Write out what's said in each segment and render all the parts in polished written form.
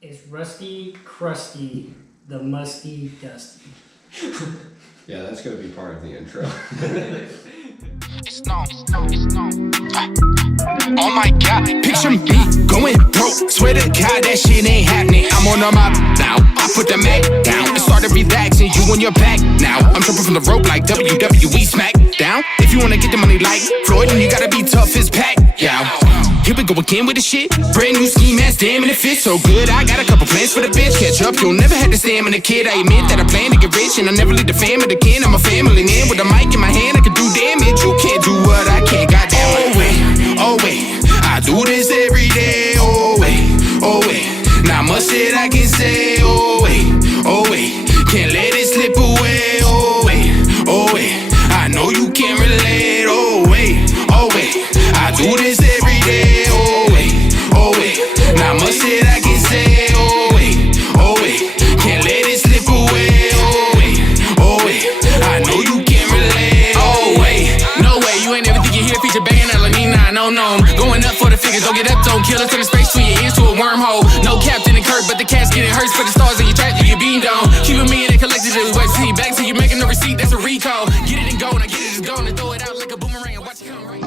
It's rusty, crusty, the musty, dusty. Yeah, that's going to be part of the intro. It's known. Oh my God, picture me going broke. Swear to God that shit ain't happening. I'm on my now. I put the Mac down and started relaxing. You on your back now. I'm jumping from the rope like WWE SmackDown. If you wanna get the money like Floyd, then you gotta be tough as Pac. Yeah. Here we go again with the shit. Brand new ski mask, damn, and it fits so good. I got a couple plans for the bitch. Catch up, you'll never have to stamina, kid. I admit that I plan to get rich, and I never leave the fam of the kin. I'm a family man with a mic in my hand. I can do damage. You can't do what I can't. Goddamn. Oh wait, I do this every day. Oh wait, not much that I can say. Oh wait, can't let it slip away. Oh wait, I know you can't relate. Oh wait, I do this every day. Oh wait, not much that I can say. Oh wait, can't let it slip away. Oh wait, I know you can't relate. Oh wait, no way, you ain't never think you hear feature banging at NinaN9ne. Going up for the figures, don't get up, don't kill us. Turn the space to your ears to a wormhole. No Captain and Kirk, but the cat's getting hurts. Put the stars in your track, you beamed on. Keeping me in it, collected it, wait, see back till you making the receipt. That's a recall. Get it and go, and I get it, it's gone, and throw it out like a boomerang and watch it come right.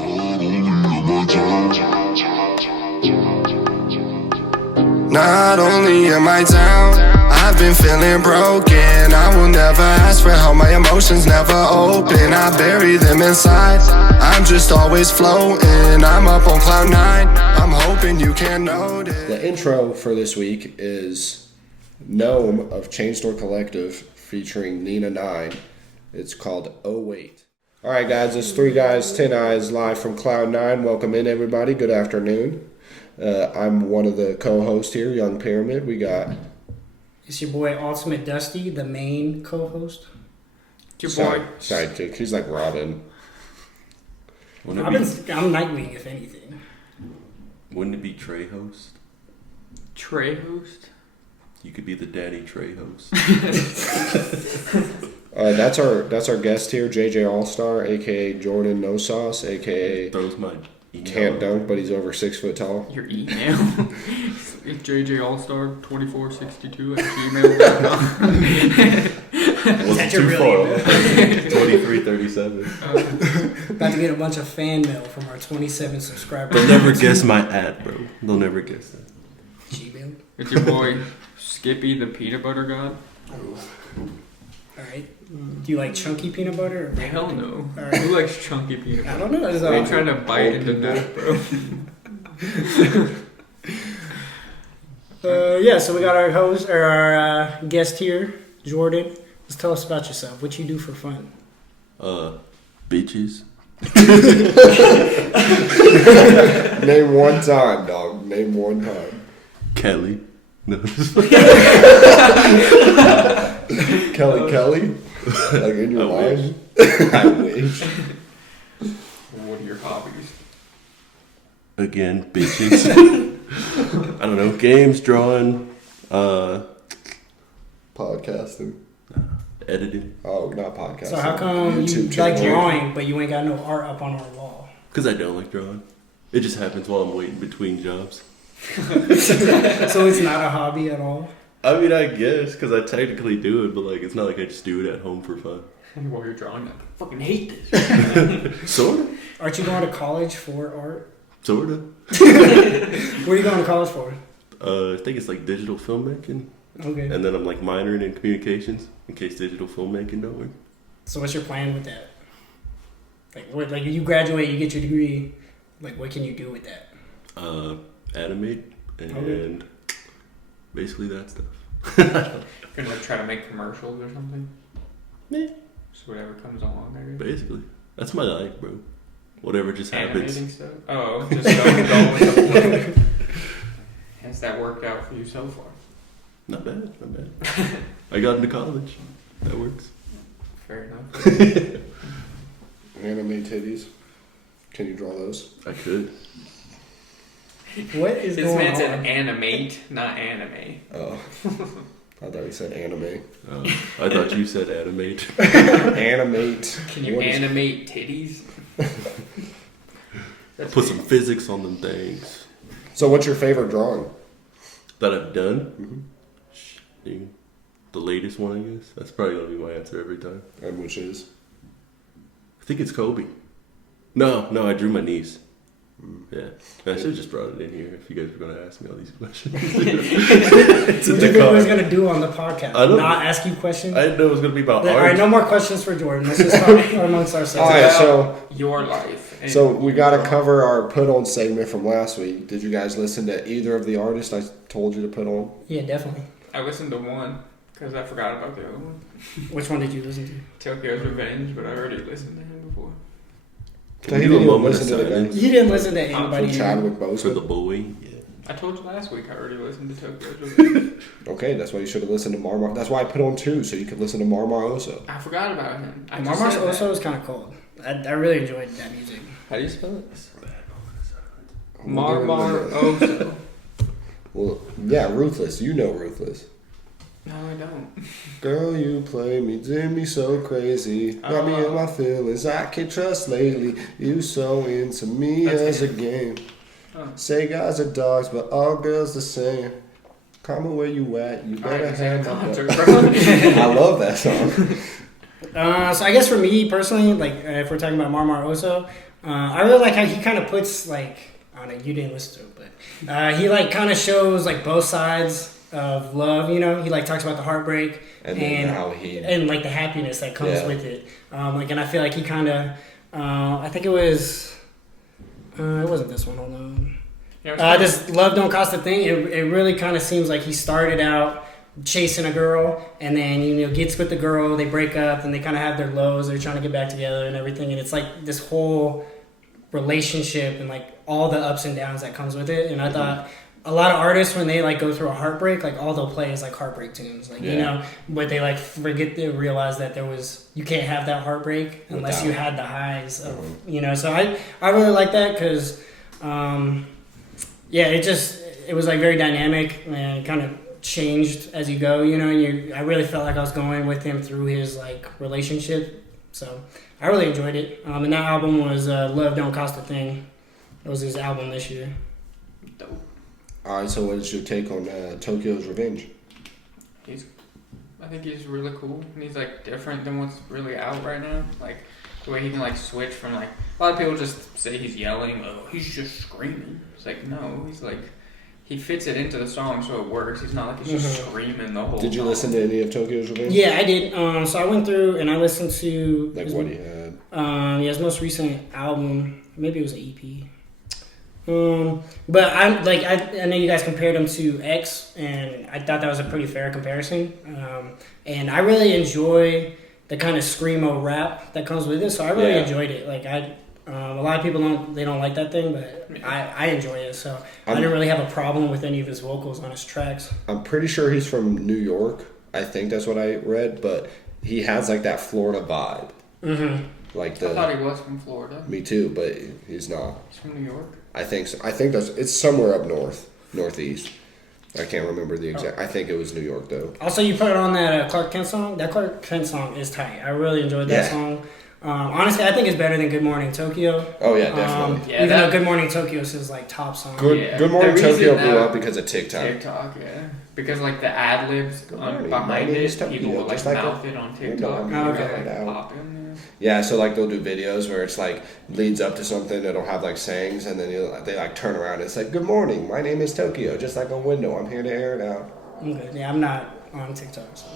Not only am I down, I've been feeling broken. I will never ask for help, my emotions never open. I bury them inside, I'm just always floating. I'm up on cloud 9, I'm hoping you can notice. The intro for this week is Nome of Chain Store Collective featuring NinaN9ne. It's called Oh Wait. Alright guys, it's 3 guys, 10 eyes live from Cloud 9. Welcome in everybody, good afternoon. I'm one of the co-hosts here, Young Pyramid. We got... It's your boy Ultimate Dusty, the main co-host. It's your boy. Sidekick. He's like Robin. I'm Nightwing, if anything. Wouldn't it be Trey host? Trey host? You could be the daddy Trey host. That's our guest here, JJ All-Star, a.k.a. Jordan No Sauce, a.k.a. Throws my Can't dunk, but he's over 6 foot tall. Your email? It's jjallstar2462@gmail.com. Wasn't too far. 2337. About to get a bunch of fan mail from our 27 subscribers. They'll never guess my @, bro. They'll never guess that. Gmail. It's your boy Skippy, the peanut butter god. Alright. Do you like chunky peanut butter? Or Hell no. Right. Who likes chunky peanut butter? I don't know. Are you trying to bite into that, bro? So we got our host or our guest here, Jordan. Just tell us about yourself. What you do for fun? Bitches. Name one time, dog. Name one time. Kelly. No. Kelly? Like in your life? I wish. What are your hobbies? Again, bitches. I don't know. Games, drawing, Podcasting. editing. Oh, not podcasting. So how come you YouTube like channel. drawing, but you ain't got no art up on our wall? Because I don't like drawing. It just happens while I'm waiting between jobs. So it's not a hobby at all? I mean, I guess, because I technically do it, but like, it's not like I just do it at home for fun. While you're drawing, I fucking hate this. Sort of. Aren't you going to college for art? Sort of. What are you going to college for? I think it's like digital filmmaking. Okay. And then I'm like minoring in communications in case digital filmmaking don't work. So what's your plan with that? Like you graduate, you get your degree. Like what can you do with that? Animate and basically that stuff. You're gonna like try to make commercials or something? Yeah. Just whatever comes along, I guess. Basically. That's my life, bro. Whatever just happens. Animating stuff? Oh, just go with the flow. Has that worked out for you so far? Not bad. I got into college. That works. Fair enough. Anime titties. Can you draw those? I could. What is This going man on? said animate, not anime. Oh. I thought he said anime. I thought you said animate. Animate. Can you animate titties? Put some physics on them things. So what's your favorite drawing? That I've done? Mm-hmm. The latest one, I guess. That's probably going to be my answer every time. And which is? I think it's Kobe. No, I drew my niece. Yeah. I should have just brought it in here if you guys were going to ask me all these questions. What do you think I was going to do on the podcast? Not ask you questions? I didn't know it was going to be about art. All right, no more questions for Jordan. Let's just talk amongst ourselves. All right, so your life. So we got to cover our put on segment from last week. Did you guys listen to either of the artists I told you to put on? Yeah, definitely. I listened to one because I forgot about the other one. Which one did you listen to? Tokyo's Revenge, but I already listened to him before. Can you do a moment of silence? You didn't listen to anybody. Chadwick Boseman. For the boy? Yeah. I told you last week I already listened to Tokyo's Revenge. Okay, that's why you should have listened to MarMar. That's why I put on 2, so you could listen to MarMar also. I forgot about him. MarMar also was kind of cold. I really enjoyed that music. How do you spell it? MarMar Oso. Well, yeah, Ruthless. You know Ruthless. No, I don't. Girl, you play me, did me so crazy. Got me in my feelings, I can't trust lately. You so into me as a game. Say guys are dogs, but all girls the same. Comment where you at, you better have my back. I love that song. So I guess for me personally, like if we're talking about MarMar Oso, I really like how he kind of puts like, I don't know, you didn't listen to it, but he like kind of shows like both sides of love, you know. He like talks about the heartbreak and how he and like the happiness that comes with it. Like, and I feel like he kind of, I think it was, it wasn't this one. Hold on. This Love Don't Cost a Thing. It really kind of seems like he started out chasing a girl, and then gets with the girl. They break up, and they kind of have their lows. They're trying to get back together and everything, and it's like this whole relationship and like all the ups and downs that comes with it. And I thought a lot of artists, when they like go through a heartbreak, like all they'll play is like heartbreak tunes, like but they like forget to realize that you can't have that heartbreak unless you had the highs of So I really like that because it was like very dynamic and kind of changed as you go, and I really felt like I was going with him through his like relationship, so I really enjoyed it. And that album was Love Don't Cost a Thing. It was his album this year. Dope. Alright, so what is your take on Tokyo's Revenge? I think he's really cool, and he's like different than what's really out right now. Like the way he can like switch from like, a lot of people just say he's yelling, oh, he's just screaming. It's like, no, he's like, he fits it into the song so it works. He's not like he's just screaming the whole Did you song. listen to any of Tokyo's Revenge? Yeah, I did. So I went through and I listened to what he had. His most recent album. Maybe it was an EP. But I know you guys compared him to X, and I thought that was a pretty fair comparison. And I really enjoy the kind of screamo rap that comes with it, so I really enjoyed it. Like a lot of people don't like that thing, but I enjoy it. So I didn't really have a problem with any of his vocals on his tracks. I'm pretty sure he's from New York. I think that's what I read, but he has like that Florida vibe. Mm-hmm. I thought he was from Florida. Me too, but he's not. He's from New York. I think so. I think it's somewhere up northeast. I can't remember the exact. I think it was New York though. Also, you put it on that Clark Kent song. That Clark Kent song is tight. I really enjoyed that song. Honestly, I think it's better than Good Morning Tokyo. Oh yeah, definitely. Even though Good Morning Tokyo is his like top song. Good Morning Tokyo blew up because of TikTok. TikTok, yeah. Because like the ad libs behind it, people will like mouth it on TikTok. Pop in there. Yeah, so like they'll do videos where it's like leads up to something. It'll have like sayings, and then they like turn around. And it's like, "Good morning, my name is Tokyo." Just like a window, I'm here to air it out. Okay, yeah, I'm not on TikTok, so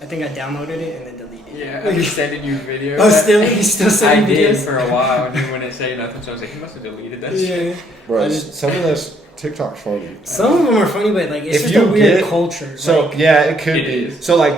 I think I downloaded it and then deleted it. Yeah, he's sending you videos. He's still sending videos. I did for a while, and he wouldn't say nothing, so I was like, he must have deleted that shit. Bro, some of those TikTok's funny. Some of them are funny, but like it's just a weird culture. So yeah, it could be. So like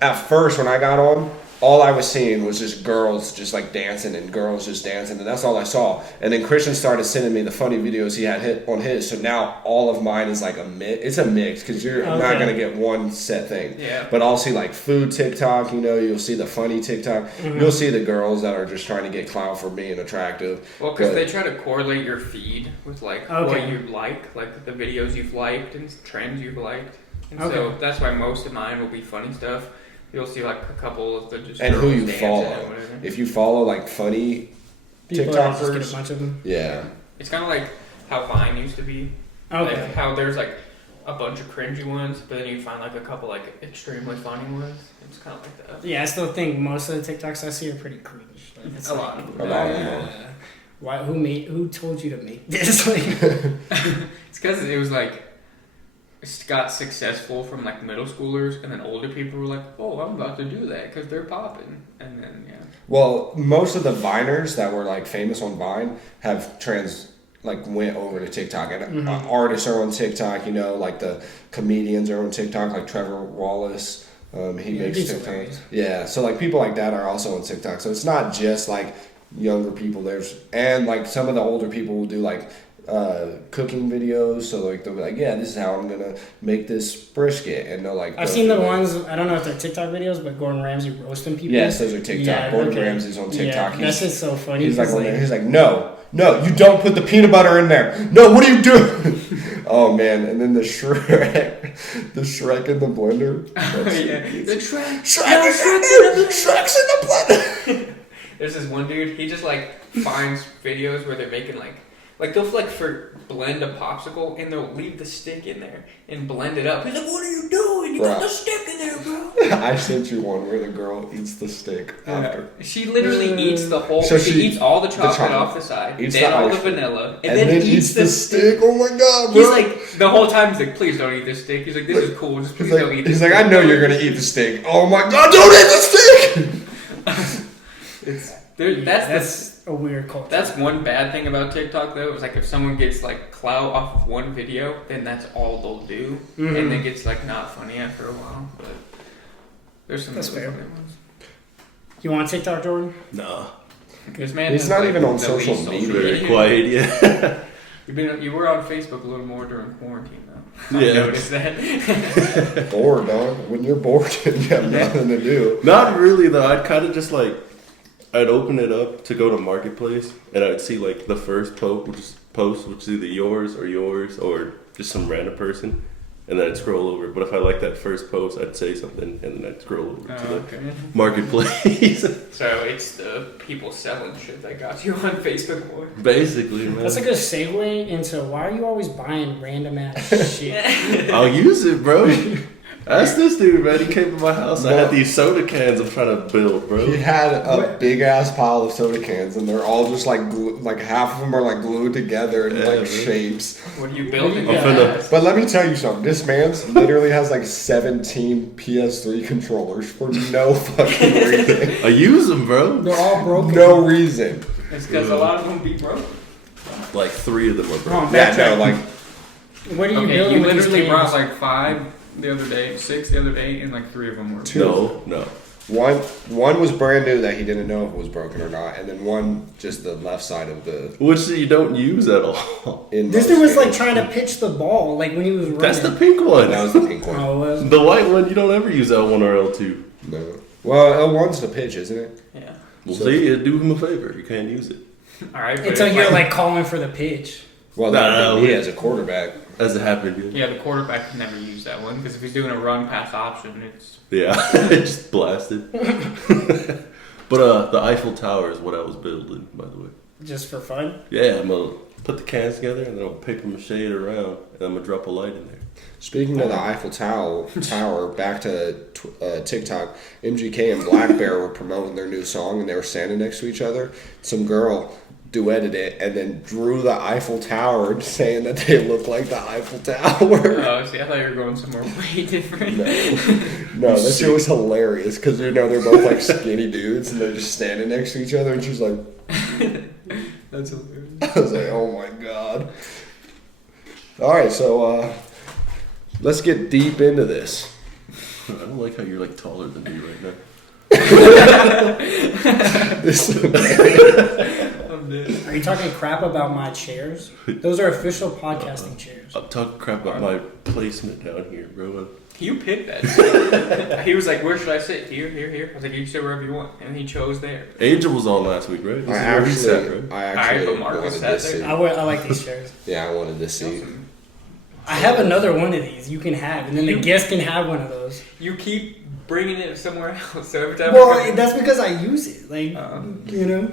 at first when I got on, all I was seeing was just girls just like dancing and girls just dancing, and that's all I saw. And then Christian started sending me the funny videos he had hit on his, so now all of mine is like a mix. It's a mix because you're not gonna get one set thing. Yeah. But I'll see like food TikTok, you'll see the funny TikTok, you'll see the girls that are just trying to get clout for being attractive. Well, because they try to correlate your feed with like what you like the videos you've liked and trends you've liked, and so that's why most of mine will be funny stuff. You'll see like a couple of the just and who you dancing follow. If you follow like funny people TikTokers, just get a bunch of them. Yeah. It's kind of like how Vine used to be. Okay. Like how there's like a bunch of cringy ones, but then you find like a couple like extremely funny ones. It's kind of like that. Yeah, I still think most of the TikToks I see are pretty cringe. Like, it's A like, lot of them. A lot of them. Why? Who told you to make this? Like, It's because it was like it got successful from like middle schoolers, and then older people were like, "Oh, I'm about to do that because they're popping," and then yeah. Well, most of the Viners that were like famous on Vine have went over to TikTok, and artists are on TikTok. You know, like the comedians are on TikTok, like Trevor Wallace. He makes TikToks. Yeah, so like people like that are also on TikTok. So it's not just like younger people. And like some of the older people will do like cooking videos. So like they'll be like, yeah, this is how I'm gonna make this brisket, and they'll like. I've seen the ones. I don't know if they're TikTok videos, but Gordon Ramsay roasting people. Yes, those are TikTok. Yeah, Gordon Ramsay's on TikTok. Yeah, that's just so funny. He's like, no, you don't put the peanut butter in there. No, what are you doing? Oh man, and then the Shrek in the blender. The Shrek. Shrek's in the blender. There's this one dude. He just like finds videos where they're making like they'll blend a popsicle and they'll leave the stick in there and blend it up. He's like, "What are you doing? You got the stick in there, bro." I sent you one where the girl eats the stick after. She literally eats the whole. So she eats all the chocolate off the side, then all the vanilla, and then eats the stick. Oh my god, bro! He's like the whole time. He's like, "Please don't eat this stick." He's like, "This is cool. Just please don't eat this." He's like, "I know you're gonna eat the steak." Oh my god, don't eat the steak! That's a weird culture. That's one bad thing about TikTok though. Is like if someone gets like clout off of one video, then that's all they'll do, and it gets like not funny after a while. But there's some really funny ones. You want TikTok, Jordan? No. This man he's not even on social media. Very quiet, yeah. You were on Facebook a little more during quarantine though. I Yeah. noticed that. Bored, dog. When you're bored, you have nothing to do. Not really though. I'd kind of just like I'd open it up to go to Marketplace, and I'd see like the first post, which is either yours or just some random person, and then I'd scroll over. But if I like that first post, I'd say something, and then I'd scroll over to the Marketplace. So it's the people selling shit that got you on Facebook more. Basically, man. That's a good segue into why are you always buying random ass shit? I'll use it, bro. Ask this dude, man. He came to my house. I had these soda cans I'm trying to build, bro. He had a big ass pile of soda cans, and they're all just like like half of them are like glued together in like shapes. What are you building? But let me tell you something. This man's literally has like 17 PS3 controllers for no fucking reason. I use them, bro. They're all broken. No reason. It's because a lot of them be broke. Like 3 of them are broken. What are you building? You with literally these brought cans? like 5 the other day, 6 the other day, and like 3 of them were. No. One was brand new that he didn't know if it was broken or not, and then one just the left side of the. Which you don't use at all. This dude was like trying to pitch the ball, like when he was running. That's the pink one. That was the pink one. Oh, it was? The white one, you don't ever use L1 or L2. No. Well, L1's the pitch, isn't it? Yeah. Well, see, do him a favor. You can't use it. All right. Until you're like calling for the pitch. Well, No, he has a quarterback. As it happened, Yeah, the quarterback can never use that one because if he's doing a run pass option, it's. Yeah, it just blasted. But the Eiffel Tower is what I was building, by the way. Just for fun? Yeah, I'm going to put the cans together, and then I'll paper mache it around, and I'm going to drop a light in there. Speaking of the Eiffel Tower, back to TikTok, MGK and Black Bear were promoting their new song, and they were standing next to each other. Some girl duetted it and then drew the Eiffel Tower, saying that they look like the Eiffel Tower. Oh, see, I thought you were going somewhere way different. No, that shit was hilarious because they're both like skinny dudes and they're just standing next to each other, and she's like, That's hilarious. I was like, oh my god. All right, so let's get deep into this. I don't like how you're like taller than me right now. Are you talking crap about my chairs? Those are official podcasting chairs. I'm talking crap about my placement down here, bro. You picked that. He was like, "Where should I sit? Here." I was like, "You sit wherever you want," and he chose there. Angel was on last week, right? I actually wanted this seat. I like these chairs. Yeah, I wanted this seat. I have another one of these you can have, and then the guest can have one of those. You keep bringing it somewhere else, so every time. Well, that's because I use it. Like, you know.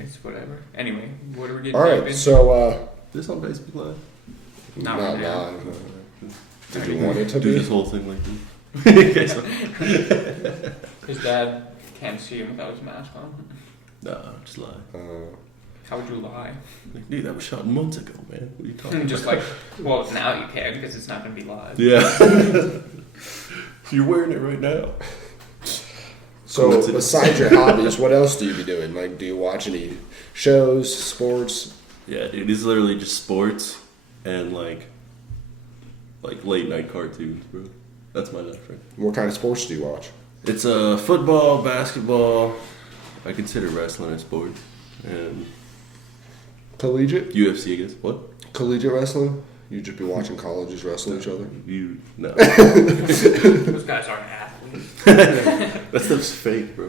It's whatever. Anyway, what are we getting? All right, so this on Facebook Live? Not right now. Did you want it to do be? this whole thing like this? His dad can't see him without his mask on. Nah, just lie. How would you lie? Like, dude, that was shot months ago, man. What are you talking Just about? like, well, now you can because it's not going to be live. Yeah. You're wearing it right now. So, besides your hobbies, what else do you be doing? Like, do you watch any shows, sports? Yeah, dude, it's literally just sports and like late night cartoons, bro. That's my life, right? What kind of sports do you watch? It's football, basketball. I consider wrestling a sport, and Collegiate? UFC, I guess. What? Collegiate wrestling? You just be watching colleges wrestle each other? No. Those guys aren't athletes. That stuff's fake, bro.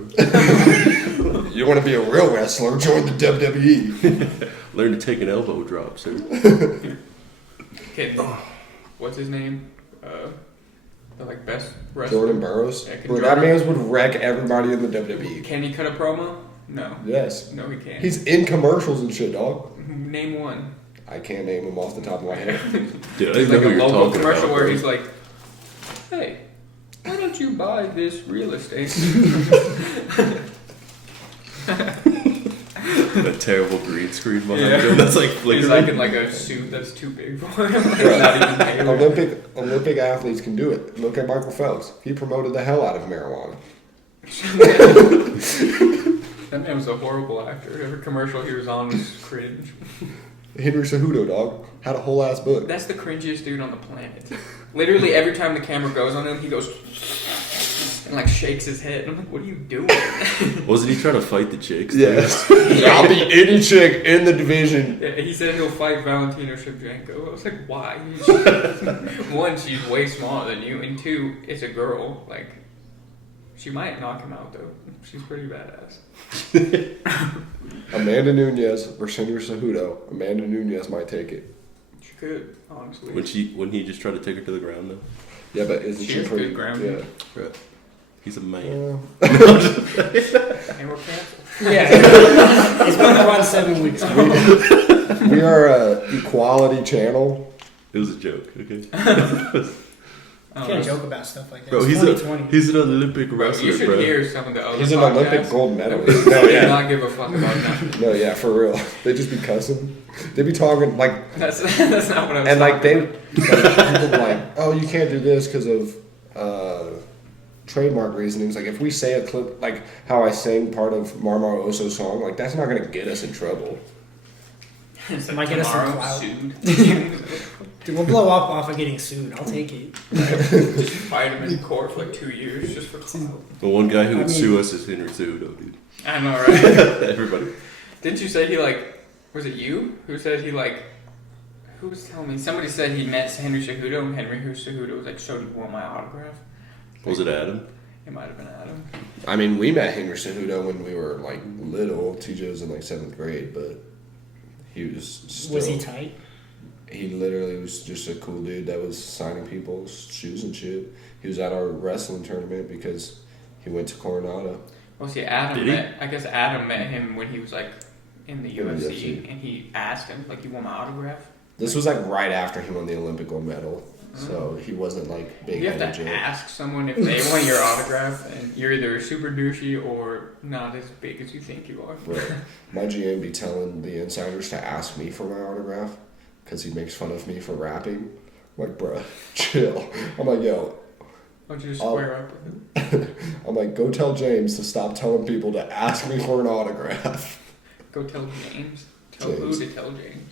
You want to be a real wrestler? Join the WWE. Learn to take an elbow drop, sir. Okay, what's his name? The like best wrestler. Jordan Burroughs? Yeah, Bro, that man would wreck everybody in the WWE. Can he cut a promo? No. Yes. No, he can't. He's in commercials and shit, dog. Name one. I can't name him off the top of my head. Dude, I It's know like who a you're local talking commercial about, where bro. he's like, "Hey, why don't you buy this real estate?" That terrible green screen behind Yeah. him. That's like flickering. He's like in like a suit that's too big for him. Like, not even tailored. Olympic athletes can do it. Look at Michael Phelps. He promoted the hell out of marijuana. That man was a horrible actor. Every commercial he was on was cringe. Henry Cejudo, dog, had a whole ass book. That's the cringiest dude on the planet. Literally every time the camera goes on him, he goes and like shakes his head. And I'm like, what are you doing? Wasn't he trying to fight the chicks? Yes. I'll be any chick in the division. Yeah, he said he'll fight Valentina Shevchenko. I was like, why? One, she's way smaller than you, and two, it's a girl. Like, she might knock him out though. She's pretty badass. Amanda Nunes versus Henry Cejudo. Amanda Nunes might take it. She could, honestly. When he just tried to take her to the ground though. Yeah, but isn't She she is pretty good ground. Yeah. Right. He's a man. And we're canceled. Yeah. He's been around 7 weeks. We are a equality channel. It was a joke, okay? I You don't can't know. joke about stuff like that. Bro, It's he's 2020. he's an Olympic Bro, wrestler, you should bro. hear some of the other He's an podcasts. Olympic gold medalist. No, No, yeah. not give a fuck about nothing. No, yeah, for real. They just be cussing. They be talking like, That's not what I was and like talking they, people be like, oh, you can't do this because of trademark reasonings. Like if we say a clip, like how I sang part of MarMar Oso's song, like that's not gonna get us in trouble. It's like Might get us some tomorrow, clout. sued. Dude, we'll blow up off of getting sued. I'll take it. Just fight him in court for like 2 years just for clout. The one guy who would I mean- sue us is Henry Cejudo, dude. I know, right? Everybody. Didn't you say he like? Was it you who said he like? Who was telling me? Somebody said he met Henry Cejudo, and Henry Cejudo was like, "So do you want my autograph?" Was it Adam? It might have been Adam. I mean, we met Henry Cejudo when we were like little. TJ was in like 7th grade, but he was still, Was he tight? He literally was just a cool dude that was signing people's shoes and shit. He was at our wrestling tournament because he went to Coronado. Well, see, Adam Did he? met. I guess Adam met him when he was like in the In the UFC, UFC. and he asked him like, "You want my autograph?" This was like right after he won the Olympic gold medal, so he wasn't like big You have energy. to ask someone if they want your autograph, and you're either super douchey or not as big as you think you are. Right. My GM be telling the insiders to ask me for my autograph because he makes fun of me for rapping. I'm like, bruh, chill. I'm like, yo. Why don't you just square up with him? I'm like, go tell James to stop telling people to ask me for an autograph. Go tell James. Tell James. who to tell James.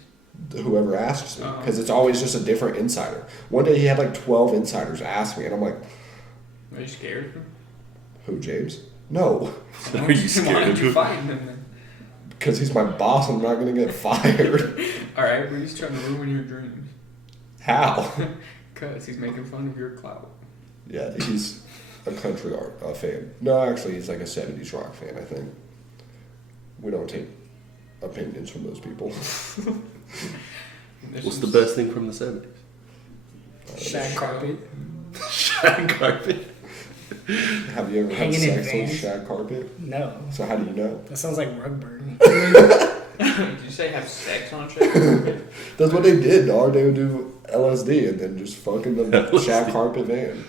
Whoever asks me, Oh. because it's always just a different insider. One day he had like 12 insiders ask me, and I'm like, Are you scared of him? who, James? No, Are you Why scared aren't of you him? fighting him then? because he's my boss. I'm not gonna get fired. Alright, but he's trying to ruin your dreams. How? Because he's making fun of your clout. Yeah, he's a country art fan. No, actually, he's like a 70s rock fan, I think. We don't take opinions from those people. What's the best thing from the 70s? Shag carpet. Shag carpet. Have you ever had Hanging in sex on vans? shag carpet? No. So how do you know? That sounds like rug burn. Did you say have sex on shit? That's what they did, dog. They would do LSD and then just fucking the shag carpet van.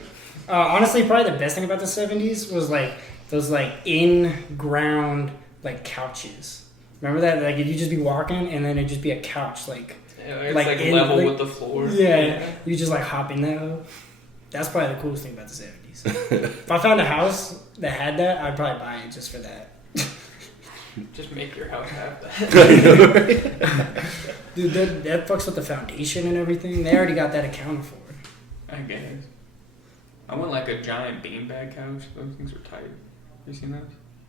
Honestly, probably the best thing about the 70s was like those like in-ground like couches. Remember that? Like you'd just be walking and then it'd just be a couch like it's like level with the floor. Yeah, you just like hop in that. That's probably the coolest thing about the 70s. If I found a house that had that, I'd probably buy it just for that. Just make your house have that. Dude, that fucks with the foundation and everything. They already got that accounted for. I guess. I want like a giant beanbag couch. Those things are tight. You seen those?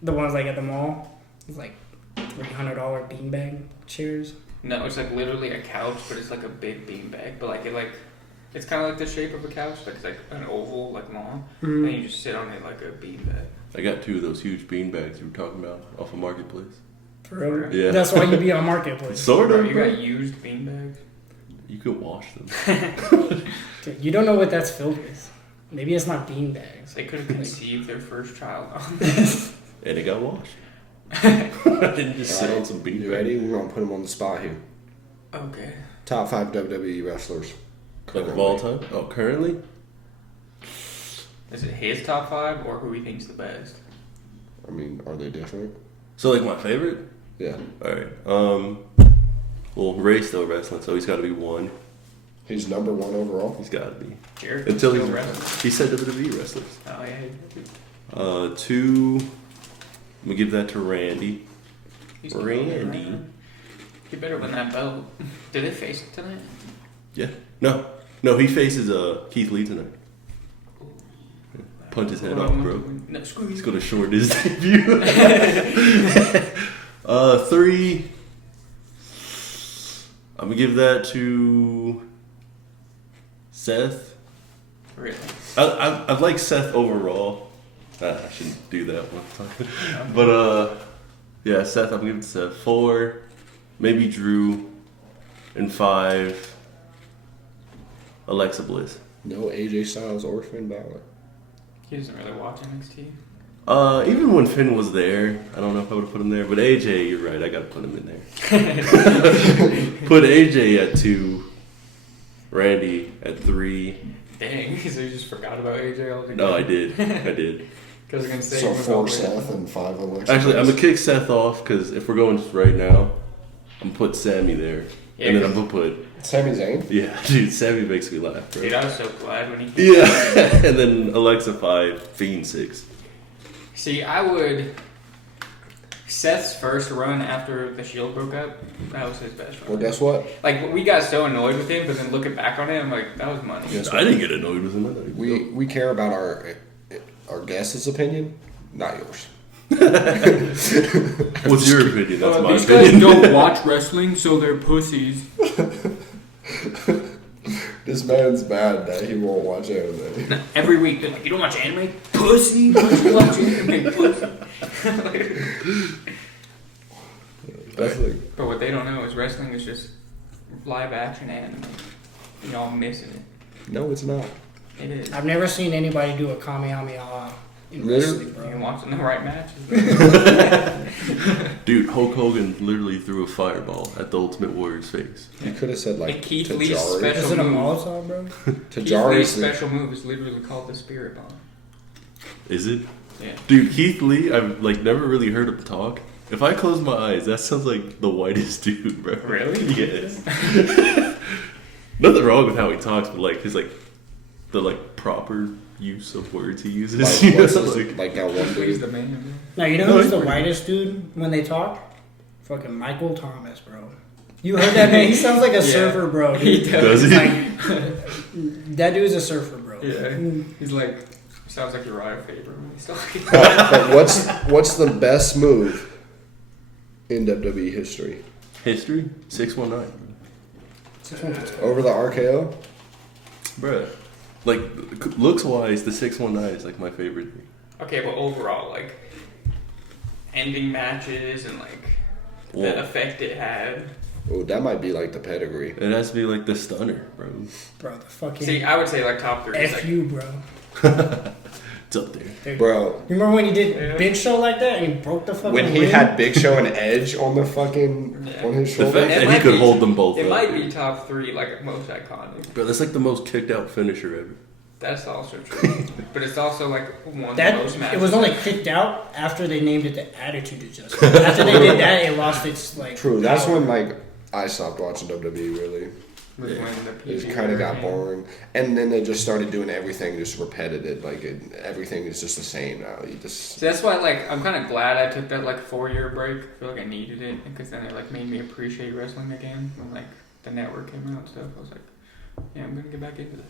The ones like at the mall? It's like $300 beanbag chairs. No, it's like literally a couch, but it's like a big beanbag. But it's kind of like the shape of a couch. Like it's like an oval, like long, and you just sit on it like a beanbag. I got 2 of those huge beanbags you were talking about off of Marketplace. For real? Yeah. That's why you be on Marketplace. Sort of. You got used beanbags? You can wash them. Dude, you don't know what that's filled with. Maybe it's not beanbags. They could have conceived their first child on And it got washed. I didn't just sit on some beanbags. You ready? We're gonna put him on the spot here. Okay. Top 5 WWE wrestlers. Like of all time? Oh, currently? Is it his top 5 or who he thinks the best? I mean, are they different? So like my favorite? Yeah. Alright. Well, Ray's still wrestling, so he's got to be 1. He's number 1 overall. He's got to be. Jericho's Until still he's wrestling. He said WWE wrestlers. Oh yeah. 2. I'm gonna give that to Randy. He's still Randy. around. He better win that belt. Did they face it tonight? Yeah. No, he faces Keith Lee tonight. Punch his head off, bro. No, screw you. He's gonna short his debut. 3. I'm gonna give that to Seth. Really? I like Seth overall. I shouldn't do that one time. But yeah, Seth. I'm giving Seth 4. Maybe Drew. And 5. Alexa Bliss. No AJ Styles or Finn Balor. He doesn't really watch NXT. Even when Finn was there, I don't know if I would have put him there, but AJ, you're right, I gotta put him in there. Put AJ at 2, Randy at 3. Dang, so you just forgot about AJ altogether? No, I did. Because I was gonna say So 4 Seth and 5 Alexa. Actually, I'm gonna kick Seth off because if we're going just right now, I'm gonna put Sammy there, and then I'm gonna put Sami Zayn? Yeah, dude, Sammy makes me laugh, bro. Dude, I was so glad when he... Yeah, and then Alexa 5, Fiend 6. See, I would... Seth's first run after the Shield broke up, that was his best run. Well, guess what? Like, we got so annoyed with him, but then looking back on it, I'm like, that was money. I didn't get annoyed with him. We care about our guest's opinion, not yours. What's your opinion? That's my these opinion. guys don't watch wrestling, so they're pussies. This man's mad that he won't watch anime. Every week, they're like, you don't watch anime? Pussy! Why don't you watch anime? Pussy! But what they don't know is wrestling is just live action anime. Y'all missing it. No, it's not. It is. I've never seen anybody do a Kamehameha in Really? wrestling, bro. You're watching the right matches. Dude, Hulk Hogan literally threw a fireball at the Ultimate Warrior's face. You could have said like And Keith Lee's Tajari. special Is it a move. Molotov, bro? Keith Lee's Tajari's special move is literally called the Spirit Bomb. Is it? Yeah. Dude, Keith Lee, I've like never really heard him talk. If I close my eyes, that sounds like the whitest dude, bro. Really? Yes. Nothing wrong with how he talks, but like his like the like proper use of words he uses. like, what's You know, his, like that one He's the dude. man. Now, you know who's the whitest dude when they talk? Fucking Michael Thomas, bro. You heard that man? He sounds like a surfer, bro. Dude. He does. Does he? Like, that dude's a surfer, bro. Yeah. He's like, sounds like Uriah Faber when he's talking. But what's the best move in WWE history? History? 619. Over the RKO? Bruh. Like, looks wise, the 619 is like my favorite thing. Okay, but overall, like, ending matches and like Whoa. the effect it had. Oh, that might be like the pedigree. It has to be like the stunner, bro. Bro, the fucking See, I would say like top 3. is, F like, you, bro. It's up there. Bro. You remember when he did Big Show like that and he broke the fucking When he ring? had Big Show and Edge on the fucking on his The shoulder. fact that he could hold them both It up. might be top 3, like, most iconic. Bro, that's like the most kicked out finisher ever. That's also true. But it's also, like, one of the That most matches. it was only kicked out after they named it the Attitude Adjustment. After they did that, it lost its like. True. That's power. when like I stopped watching WWE really. Was when the It PG kind of era got came. boring, and then they just started doing everything just repetitive. Like everything is just the same now. You just So that's why, like, I'm kind of glad I took that, like, 4-year break. I feel like I needed it because then it, like, made me appreciate wrestling again. When, like, the network came out and stuff, I was like, yeah, I'm gonna get back into this.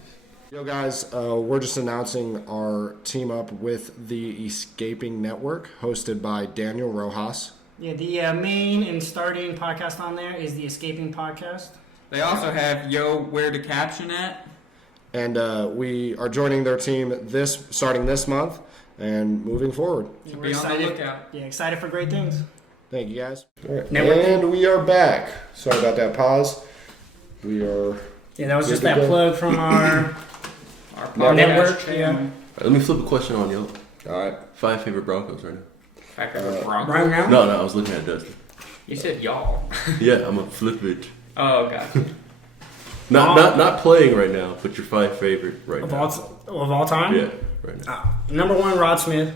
Yo guys, we're just announcing our team up with the Escaping Network, hosted by Daniel Rojas. Yeah, the main and starting podcast on there is the Escaping Podcast. They also have Yo, Where to Caption At. And we are joining their team starting this month and moving forward. Yeah, So we're be on the excited. lookout. Yeah, excited for great things. Thank you guys. All right. Network. And we are back. Sorry about that pause. We are. Yeah, that was Good just to that go. plug from our Our Network, podcast yeah. channel. Alright, let me flip a question on you. All right. 5 favorite Broncos right now. Fact, I was wrong. right now. No, I was looking at Dustin. You said y'all. Yeah, I'm a flip bitch. Oh, gotcha. Not playing right now, but your 5 favorite right Of now. all time. Yeah, right now. Number 1, Rod Smith.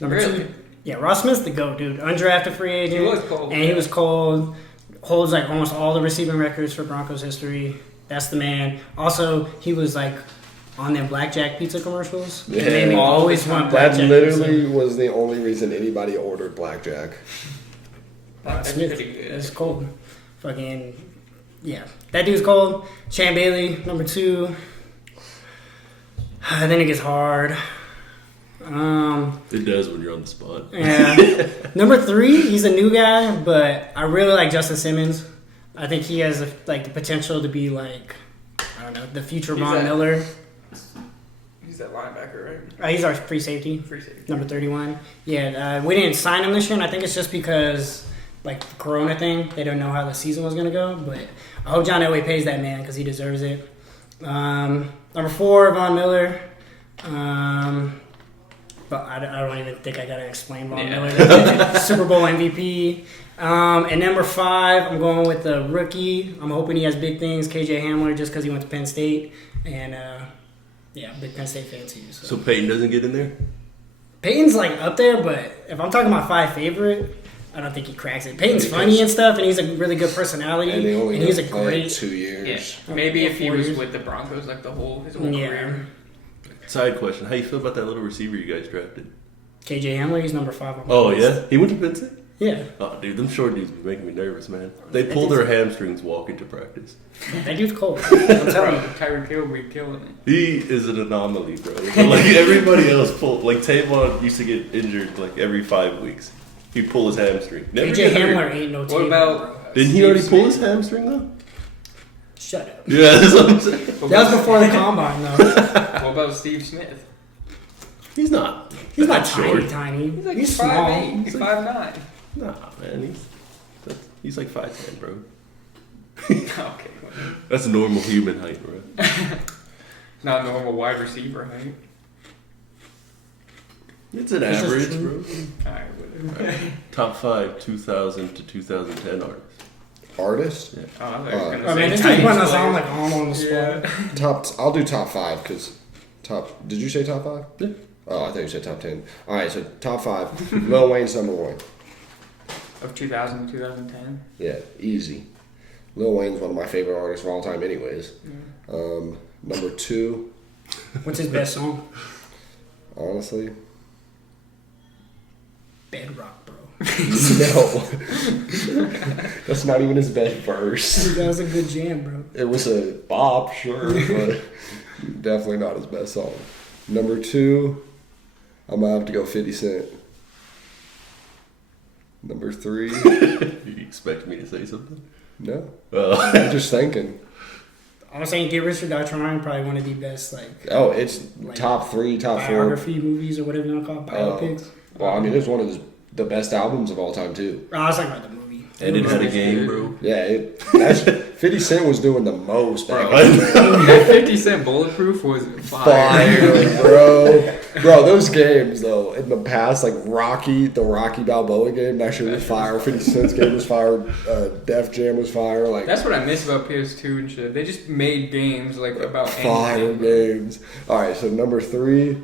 Number Really? 2, yeah, Rod Smith's the GOAT, dude. Undrafted free agent. He was cold. And he was cold. Holds like almost all the receiving records for Broncos history. That's the man. Also, he was like on them blackjack pizza commercials. Yeah. It made me always want That blackjack literally pizza. was the only reason anybody ordered blackjack. That's Smith. pretty good. It's cold. Fucking yeah. That dude's cold. Shane Bailey, number 2. Then it gets hard. It does when you're on the spot. Yeah. Number 3, he's a new guy, but I really like Justin Simmons. I think he has the potential to be like, I don't know, the future He's Von that- Miller. He's that linebacker, right? He's our free safety. Free safety. Number 31. Yeah, we didn't sign him this year, and I think it's just because, like, the Corona thing, they don't know how the season was going to go. But I hope John Elway pays that man because he deserves it. Number 4, Von Miller. But I don't even think I got to explain Von Miller. Super Bowl MVP. And number 5, I'm going with the rookie. I'm hoping he has big things, KJ Hamler, just because he went to Penn State. And, yeah, big Penn State fan too. So Peyton doesn't get in there? Peyton's like up there, but if I'm talking about 5 favorite, I don't think he cracks it. Peyton's funny and stuff, and he's a really good personality, And they only and he's a had played great. 2 years. Yeah. Maybe if he 4 was years. with the Broncos, like, his whole Yeah. career. Side question. How you feel about that little receiver you guys drafted? KJ Hamler, he's number 5 on my Oh, list. yeah? He went to Penn State? Yeah, Oh, dude, them short dudes be making me nervous, man. They pull their hamstrings walking to practice. that dude's cold. I'm telling you. Tyreek Hill be killing it. He is an anomaly, bro. But like everybody else pull, like Tavon used to get injured like every 5 weeks. He'd pull his hamstring. Never KJ get hurt. Hamler ain't no What team. about Didn't he Steve already pull his Smith? hamstring though? Shut up. Yeah, that's what I'm saying. What That was about- before the combine, though. What about Steve Smith? He's not. He's not that tiny. He's like He's 5'8", small. he's 5'9". Nah, man. He's like 5'10", bro. Okay. Well, That's a normal human height, bro. not normal wide receiver height. It's an This is average, true. bro. Alright, whatever. Top 5 2000 to 2010 artists. Artist? Yeah. Oh, I thought you were gonna Oh, man, say this dude's Titans putting us player. on like all on the spot. Yeah. I'll do top 5 because Did you say top 5? Yeah. Oh, I thought you said top 10. All right, so top 5. Lil Wayne's number 1. Of 2000 to 2010. Yeah, easy. Lil Wayne's one of my favorite artists of all time, anyways. Number 2, What's his best song? honestly, Bedrock, bro. no. That's not even his best verse. That was a good jam, bro. It was a bop, sure, but definitely not his best song. Number 2, I'm gonna have to go 50 Cent. Number 3, You expect me to say something? no. Oh. I'm just thinking. I was saying Get Rich or Die Trying, probably one of the best like Oh, it's Like, top 3, top 4. biography movies or whatever you want to call it, biopics. Well, I mean, it's one of the best albums of all time too. I was talking about the movie. And it had a game, bro. Yeah, 50 Cent was doing the most back That 50 Cent Bulletproof was fire. bro, those games though in the past, like the Rocky Balboa game, that shit was fire. 50 Cent's game was fire. Def Jam was fire. Like that's what I miss about PS2 and shit. They just made games like about fire games. All right, so number 3.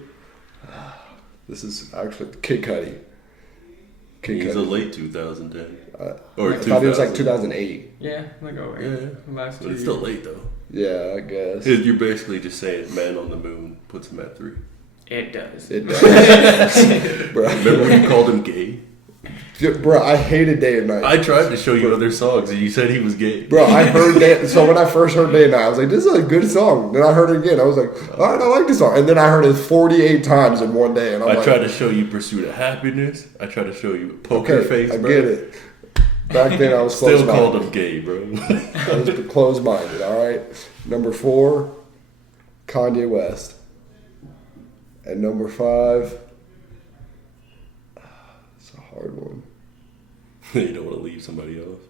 This is actually Kid Cudi. He's a late 2010. Or I thought he was like 2008. Yeah, like last year. But it's still late though. Yeah, I guess. You're basically just saying Man on the Moon puts him at 3. It does. It does. Bro, remember when you called him gay? Bro, I hated Day and Night. I tried to show you other songs and you said he was gay. Bro, I heard that. So when I first heard Day and Night, I was like, this is a good song. Then I heard it again. I was like, all right, I like this song. And then I heard it 48 times in one day. And I tried to show you Pursuit of Happiness. I tried to show you Poker Face, bro. I get it. Back then I was still called him gay, bro. I was closed-minded, all right? Number 4, Kanye West. And number 5, it's a hard one. You don't want to leave somebody else.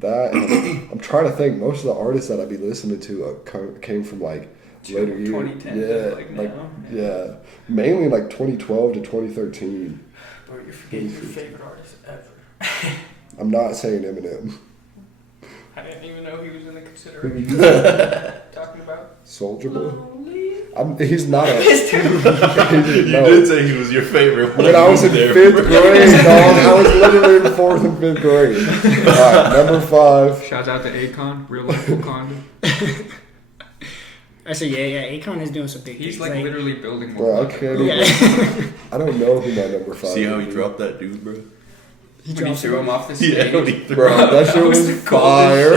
That, and I'm trying to think, most of the artists that I'd be listening to came from like later years. 2010, yeah, mainly like 2012 to 2013. Bro, you're forgetting your favorite artist ever. I'm not saying Eminem. I didn't even know he was in the consideration. Talking about Soulja Boy. He's not a. You did say he was your favorite. When I was in 5th grade, dog. I was literally in 4th and 5th grade. All right, number 5. Shout out to Akon, real life Wakanda. I said, yeah, Akon is doing some big He's things. like literally building more. Bro, I can't even. I don't know who my number 5 is. See how he dropped that dude, bro? When he threw him off the stage. Yeah, bro, that shit was fire.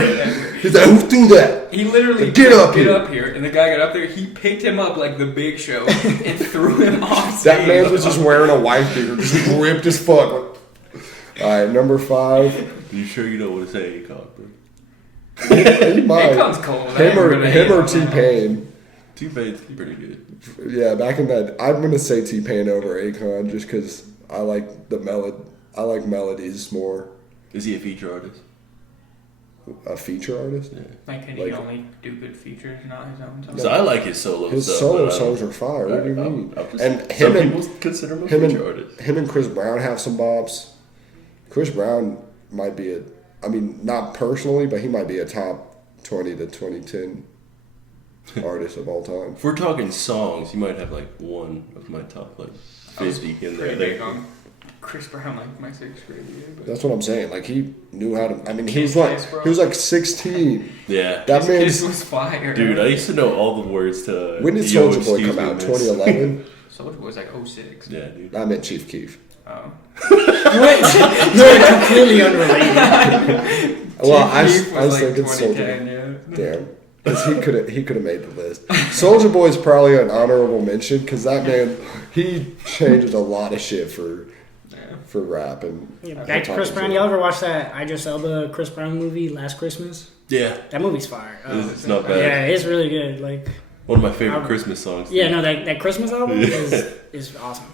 He's like, who threw that? He literally get up here. And the guy got up there. He picked him up like the Big Show and threw him off stage. That man was just wearing a wife beater, just ripped as fuck. All right, number 5. You sure you don't want to say Akon, bro? He might. Akon's cold. Him or T-Pain. T-Pain's pretty good. Yeah, back in that, I'm gonna say T-Pain over Akon just because I like the melody. I like melodies more. Is he a feature artist? A feature artist? Yeah. Like, can he only do good features, not his own songs? So I like his solo stuff. His solo songs are fire. What do you mean? And some people consider him a feature artist. Him and Chris Brown have some bops. Chris Brown might be not personally, but he might be a top 20 to 2010 artist of all time. If we're talking songs, he might have like one of my top 50 in there. Chris Brown, like my 6th grade year. But that's what I'm saying. Like he knew how to. I mean, he was like 16. Yeah, that man was fire. Dude, I used to know all the words to. When did Soulja Boy come out? 2011. Soulja Boy was like 06. Yeah, dude. I meant Chief Keef. Oh. You're completely unrelated. Well, I was like thinking Soulja. Yeah. Damn. Because he could have made the list. Soulja Boy is probably an honorable mention because that man, he changed a lot of shit for rap and back to Chris Brown. Y'all ever watch that Idris Elba Chris Brown movie Last Christmas? Yeah, that movie's fire. It's not bad. Yeah, it's really good. Like one of my favorite Christmas songs. Yeah, no, that Christmas album is awesome.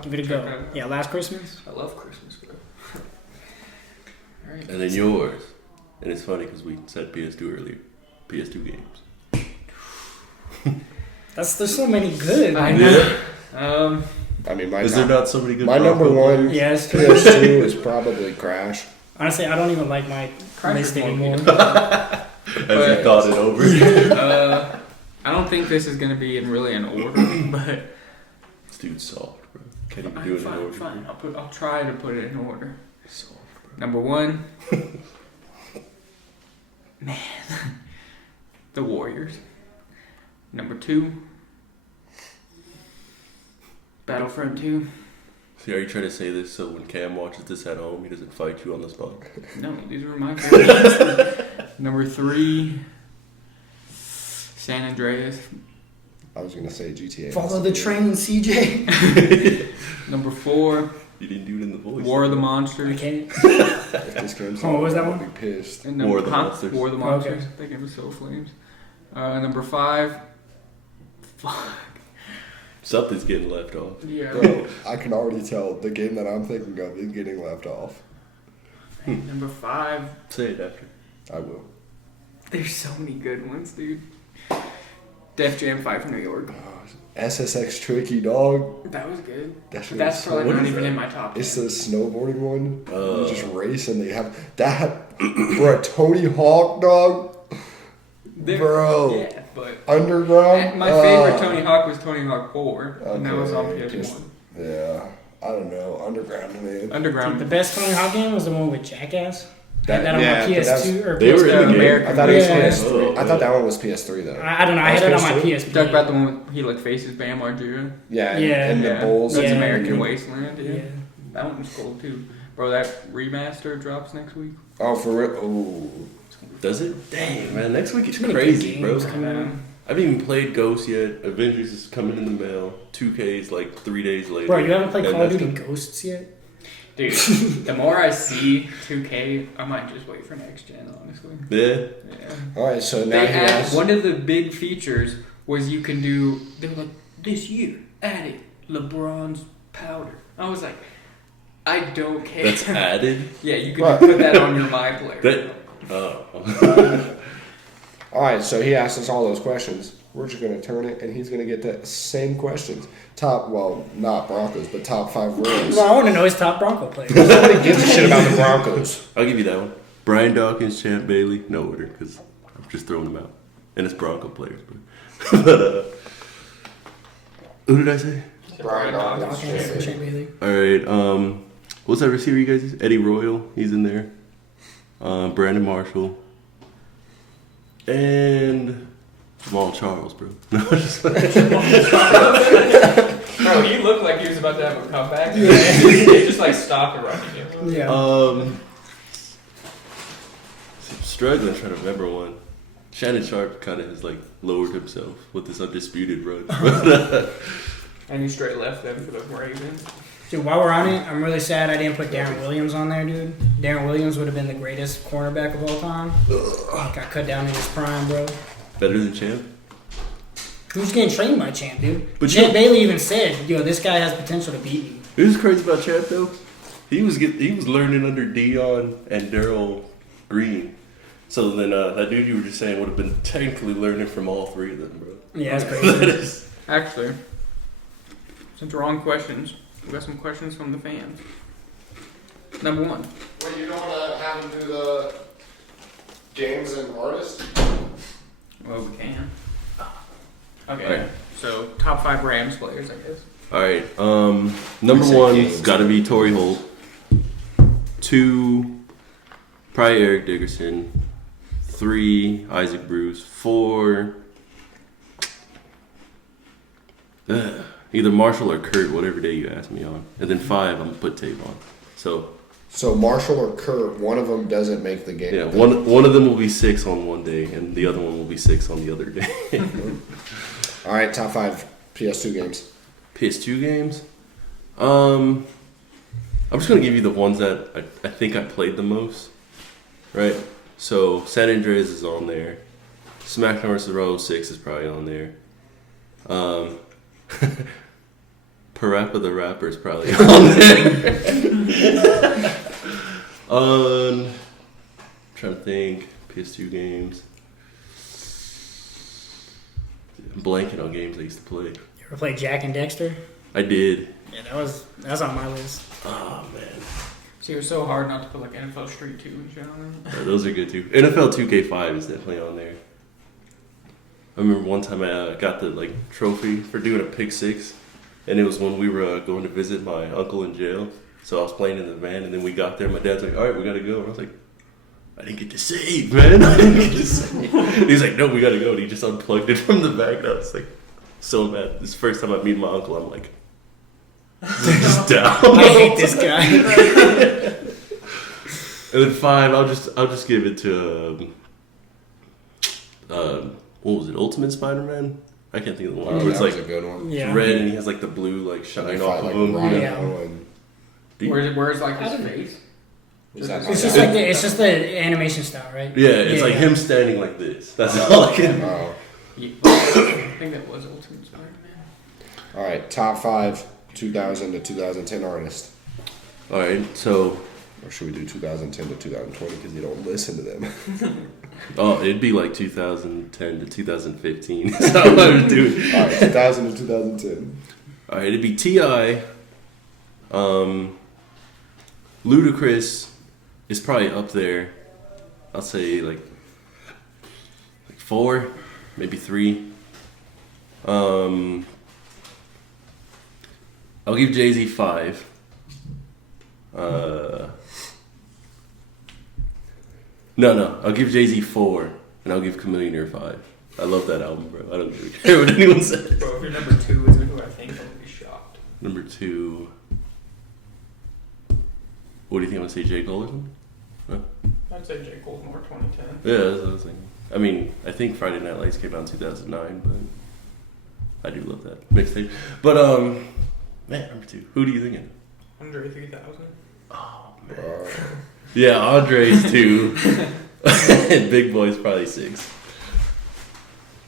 Give it a go. Yeah, Last Christmas. I love Christmas, bro. All right. And then yours, and it's funny because we said PS2 earlier. PS2 games. There's so many good. I know. I mean, is there not so many good? My number one, PS2 is probably Crash. Honestly, I don't even like my list anymore. As you thought it over. I don't think this is gonna be in really an order, but this dude's soft, bro. Can't even do it in order. Fine. I'll try to put it in order. Soft, bro. Number 1, man, the Warriors. Number 2. Battlefront 2. See, are you trying to say this so when Cam watches this at home, he doesn't fight you on the spot? No, these were my favorites. Number 3, San Andreas. I was going to say GTA. Follow the train, CJ. Number 4. You didn't do it in the voice. War of the Monsters. I can't. If this game's what was that I'll one? be pissed. And War of the Monsters. War of the Monsters. Okay. That game was so flames. Number 5. Fuck. Something's getting left off. Yeah. Bro, I can already tell the game that I'm thinking of is getting left off. Number 5. Say it after. I will. There's so many good ones, dude. Def Jam 5 from New York. SSX Tricky, dog. That was good. That's Probably not even in my top 10. It's the snowboarding one. You just race and they have that. Bro, Tony Hawk, dog. Bro. Yeah, but Underground. my favorite Tony Hawk was Tony Hawk 4, and that was on PS1. Yeah, I don't know. Underground, man. Underground. The best Tony Hawk game was the one with Jackass. That- That on yeah, my but PS2 or they were PS3. in the game. American. I thought it was Yeah. PS3. I thought that one was PS3 though. I don't know. I had it on my PS2? PSP. Talk about the one with he like faces Bam Margera. Yeah, Yeah. and the bowls. That's Yeah. American Wasteland. Yeah. Yeah. That one was cool too. Bro, that remaster drops next week. Oh, for real? Ooh. Does it? Dang, man. Next week is Too many good crazy, bro. games coming out. I haven't even played Ghost yet. Avengers is coming in the mail. 2K's like 3 days later. Bro, you haven't played And Call of that's Duty the- Ghosts yet? Dude, the more I see 2K, I might just wait for next gen, honestly. Yeah. Yeah. All right, so now They he added, has. one of the big features was you can do, they were like, this year, added LeBron's powder. I was like, I don't care. That's added. Yeah, you can What? put that on your My Player. That. Oh. All right, so he asked us all those questions. We're just gonna turn it, and he's gonna get the same questions. Not Broncos, but top 5 Rams. Well, I want to know his top Bronco players. Nobody gives a shit about the Broncos. I'll give you that one. Brian Dawkins, Champ Bailey, no order because I'm just throwing them out, and it's Bronco players. But who did I say? Brian Dawkins, Dawkins. Shane Bailey. All right. What's that receiver you guys use? Eddie Royal, he's in there. Brandon Marshall. And Jamal Charles, bro. No, just Bro, he looked like he was about to have a comeback. He just like stopped running. Yeah. I'm struggling trying to remember one. Shannon Sharp kind of has like lowered himself with this undisputed run. And he straight left them for the Ravens. Dude, while we're on it, I'm really sad I didn't put Darren Williams on there, dude. Darren Williams would have been the greatest cornerback of all time. Got cut down in his prime, bro. Better than Champ? Who's getting trained by Champ, dude? But Champ Bailey even said, "Yo, this guy has potential to beat me." It was crazy about Champ though. He was learning under Dion and Daryl Green. So then that dude you were just saying would have been technically learning from all 3 of them, bro. Yeah, that's crazy. Actually, since we're on questions, we got some questions from the fans. Number 1. Wait, you don't want to have him do the games and artists? Well, we can. Okay. Alright. So, top 5 Rams players, I guess. All right. Number 1's got to be Torrey Holt. 2, probably Eric Dickerson. 3, Isaac Bruce. 4, either Marshall or Kurt, whatever day you ask me on. And then 5, I'm gonna put tape on. So Marshall or Kurt, one of them doesn't make the game. yeah, one of them will be 6 on one day, and the other one will be 6 on the other day. All right, top 5 PS2 games. PS2 games. I'm just gonna give you the ones that I think I played the most. Right. So San Andreas is on there. SmackDown vs. Raw 06 is probably on there. Parappa the Rapper is probably on there. Trying to think. PS2 games. I'm blanking on games I used to play. You ever play Jack and Dexter? I did. Yeah, that's on my list. Oh man. See, it was so hard not to put like NFL Street 2 and shit on there. Yeah, those are good too. NFL 2K5 is definitely on there. I remember one time I got the like trophy for doing a pick 6, and it was when we were going to visit my uncle in jail. So I was playing in the van, and then we got there. My dad's like, "All right, we gotta go." And I was like, "I didn't get to save, man. I didn't get to save." He's like, "No, we gotta go." And he just unplugged it from the back, and I was like, so mad. This is the first time I meet my uncle. I'm like, just down. I hate this guy. And then 5, I'll just give it to what was it? Ultimate Spider-Man? I can't think of the one. Where it's that was like a good one. Yeah. red and he has like the blue like shine They off fight, of like, him. Rhino Yeah. and- Where's like his face? Is that It's not just that? like it's just the animation style, right? Yeah, it's like him standing like this. That's all I can. Oh. Yeah, I think that was Ultimate Spider-Man. All right, top 5 2000 to 2010 artists. All right, so Or should we do 2010 to 2020 because you don't listen to them? Oh, it'd be like 2010 to 2015. That's how I would do it. All right, 2000 to 2010. All right, it'd be T.I. Ludacris is probably up there. I'll say like 4, maybe 3. I'll give Jay-Z 5. No. I'll give Jay-Z 4, and I'll give Chameleonaire 5. I love that album, bro. I don't really care what anyone says. Bro, if your number 2 isn't who I think, I'm gonna be shocked. Number 2. What do you think? I'm gonna say J. Cole or something? No? I'd say J. Cole's more 2010. Yeah, that's what I was thinking. I mean, I think Friday Night Lights came out in 2009, but I do love that mixtape. But man, number 2. Who do you think? Andre 3000. Oh man. Yeah, Andre's 2. And Big Boy's probably 6.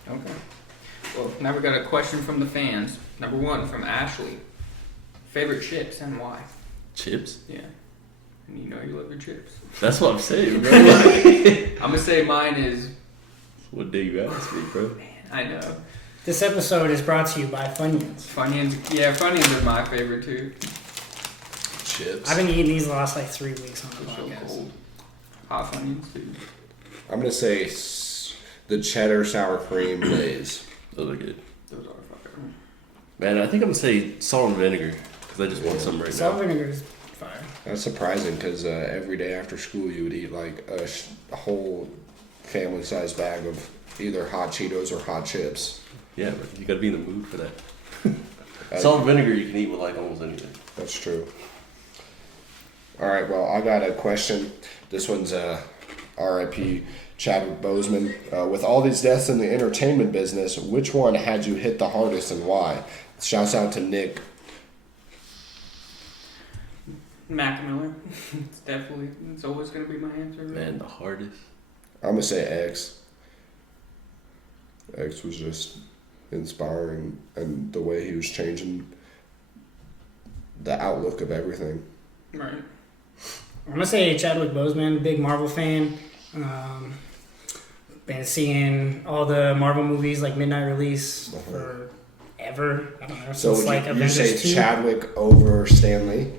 Okay. Well, now we got a question from the fans. Number 1 from Ashley. Favorite chips and why? Chips? Yeah. And you know you love your chips. That's what I'm saying, bro. I'm gonna say mine is. What day you asked me, bro? Man, I know. This episode is brought to you by Funyuns. Funyuns, yeah, Funyuns are my favorite too. Chips. I've been eating these the last like 3 weeks on the So podcast. cold. Hot Funyuns too. I'm gonna say the cheddar sour cream Lay's. Those are good. Those are fucking. Man, I think I'm gonna say salt and vinegar because I just want some right Salt now. vinegar is fire. That's surprising because every day after school you would eat like a whole family-sized bag of either hot Cheetos or hot chips. Yeah, but you gotta be in the mood for that. Salt and vinegar you can eat with like almost anything. That's true. All right, well, I got a question. This one's R.I.P. Chadwick Boseman. With all these deaths in the entertainment business, which one had you hit the hardest and why? Shouts out to Nick. Mac Miller. It's always gonna be my answer. Man, the hardest. I'm gonna say X. X was just inspiring, and the way he was changing the outlook of everything. Right. I'm gonna say Chadwick Boseman, big Marvel fan. Been seeing all the Marvel movies like midnight release forever. I don't know. So since, like, you Avengers say 2. Chadwick over Stanley?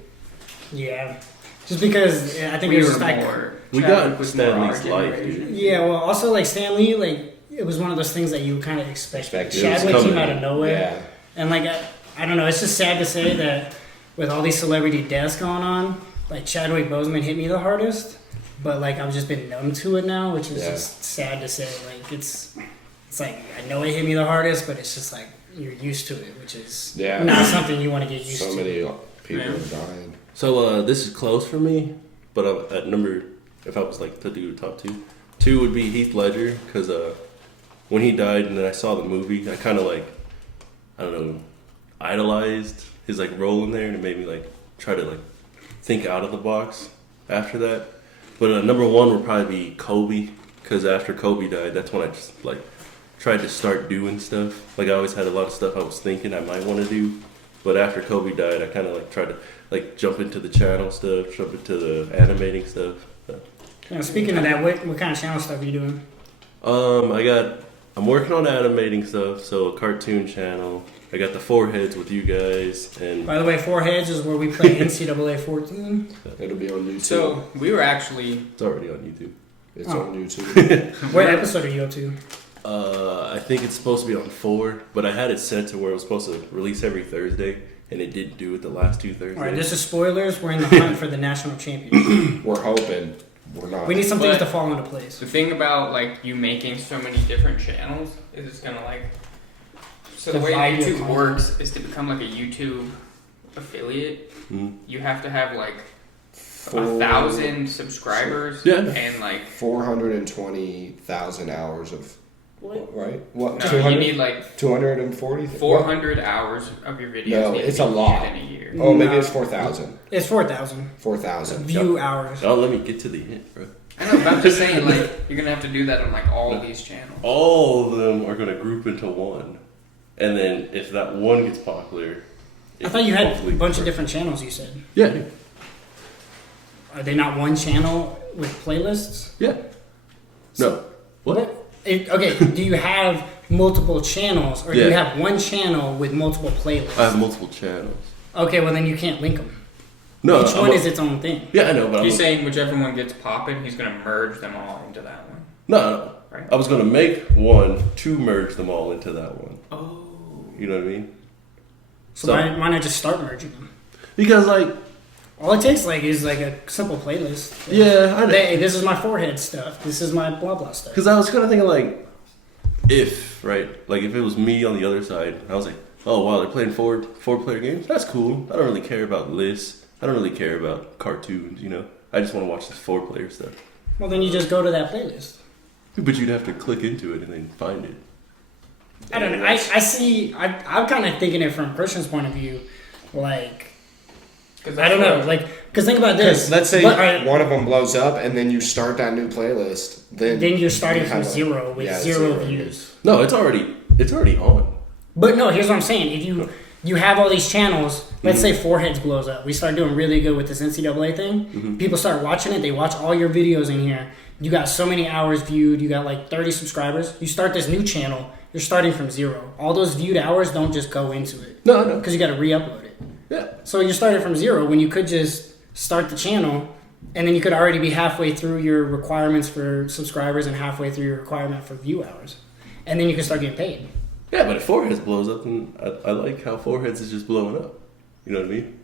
Yeah, just because I think We it was were just like more. We Chadwick got was more our Stanley's life, generation. dude. yeah. Well, also like Stan Lee, like it was one of those things that you kind of expect. It was Chadwick came coming. out of nowhere, Yeah. and like I don't know. It's just sad to say that with all these celebrity deaths going on, like Chadwick Boseman hit me the hardest. But like I've just been numb to it now, which is just sad to say. Like it's like I know it hit me the hardest, but it's just like you're used to it, which is not something you want to get used to. So many people are dying. So this is close for me, but at number, if I was like to do top 2 would be Heath Ledger because when he died and then I saw the movie, I kind of like I don't know idolized his like role in there, and it made me like try to like think out of the box after that. But number 1 would probably be Kobe, because after Kobe died, that's when I just like tried to start doing stuff. Like I always had a lot of stuff I was thinking I might want to do, but after Kobe died, I kind of like tried to like jump into the channel stuff, jump into the animating stuff. Now, speaking of that, what kind of channel stuff are you doing? I'm working on animating stuff, so a cartoon channel. I got the Foreheads with you guys, and By the way, Foreheads is where we play NCAA 14. It'll be on YouTube. So we were actually. it's already on YouTube. It's on YouTube. What episode are you up to? I think it's supposed to be on 4, but I had it set to where it was supposed to release every Thursday, and it didn't do it the last 2 Thursdays. All right, this is spoilers. We're in the hunt for the national championship. We're hoping. We're not. We need some things But- to fall into place. The thing about like you making so many different channels is it's gonna like. So the way Divide your YouTube content. works is to become like a YouTube affiliate. Mhm. You have to have like 1,000 subscribers. Yeah. And like 420,000 hours of right? What? no, you need like 240. 400 hours of your videos. No, need to it's be a lot. viewed in a year. Oh, maybe No. it's 4,000. It's 4,000 4,000. view hours. Don't let me get to the hint, bro. I know, but I'm just saying like you're gonna have to do that on like all of these channels. All of them are going to group into one, and then if that one gets popular, I thought you had a hopefully bunch of grows. different channels, you said. Yeah, I do. are they not one channel with playlists? Yeah. No. What? Okay, do you have multiple channels, or do you have one channel with multiple playlists? I have multiple channels. Okay, well then you can't link them. No, each one is its own thing. Yeah, I know, but he's saying whichever one gets popping, he's going to merge them all into that one. No. Right? I was going to make one to merge them all into that one. Oh. You know what I mean? So why not just start merging them? Because, like... All it takes, like, is, like, a simple playlist. Like, yeah, I know. Hey, this is my forehead stuff. This is my blah, blah stuff. Because I was kind of thinking, like, if it was me on the other side, I was like, oh, wow, they're playing four-player games? That's cool. I don't really care about lists. I don't really care about cartoons, you know? I just want to watch this 4-player stuff. Well, then you just go to that playlist. But you'd have to click into it and then find it. I don't know. I'm kind of thinking it from Christian's point of view. Like, I don't know. Like, because think about this. Let's say one of them blows up and then you start that new playlist. Then you're starting from zero with zero views. No, it's already on. But no, here's what I'm saying. If you have all these channels, let's say Foreheads blows up. We start doing really good with this NCAA thing. Mm-hmm. People start watching it. They watch all your videos in here. You got so many hours viewed. You got like 30 subscribers. You start this new channel. You're starting from zero. All those viewed hours don't just go into it. No. Because you got to re-upload it. Yeah. So you're starting from zero when you could just start the channel, and then you could already be halfway through your requirements for subscribers and halfway through your requirement for view hours. And then you can start getting paid. Yeah, but if Foreheads blows up, then I like how Foreheads is just blowing up. You know what I mean?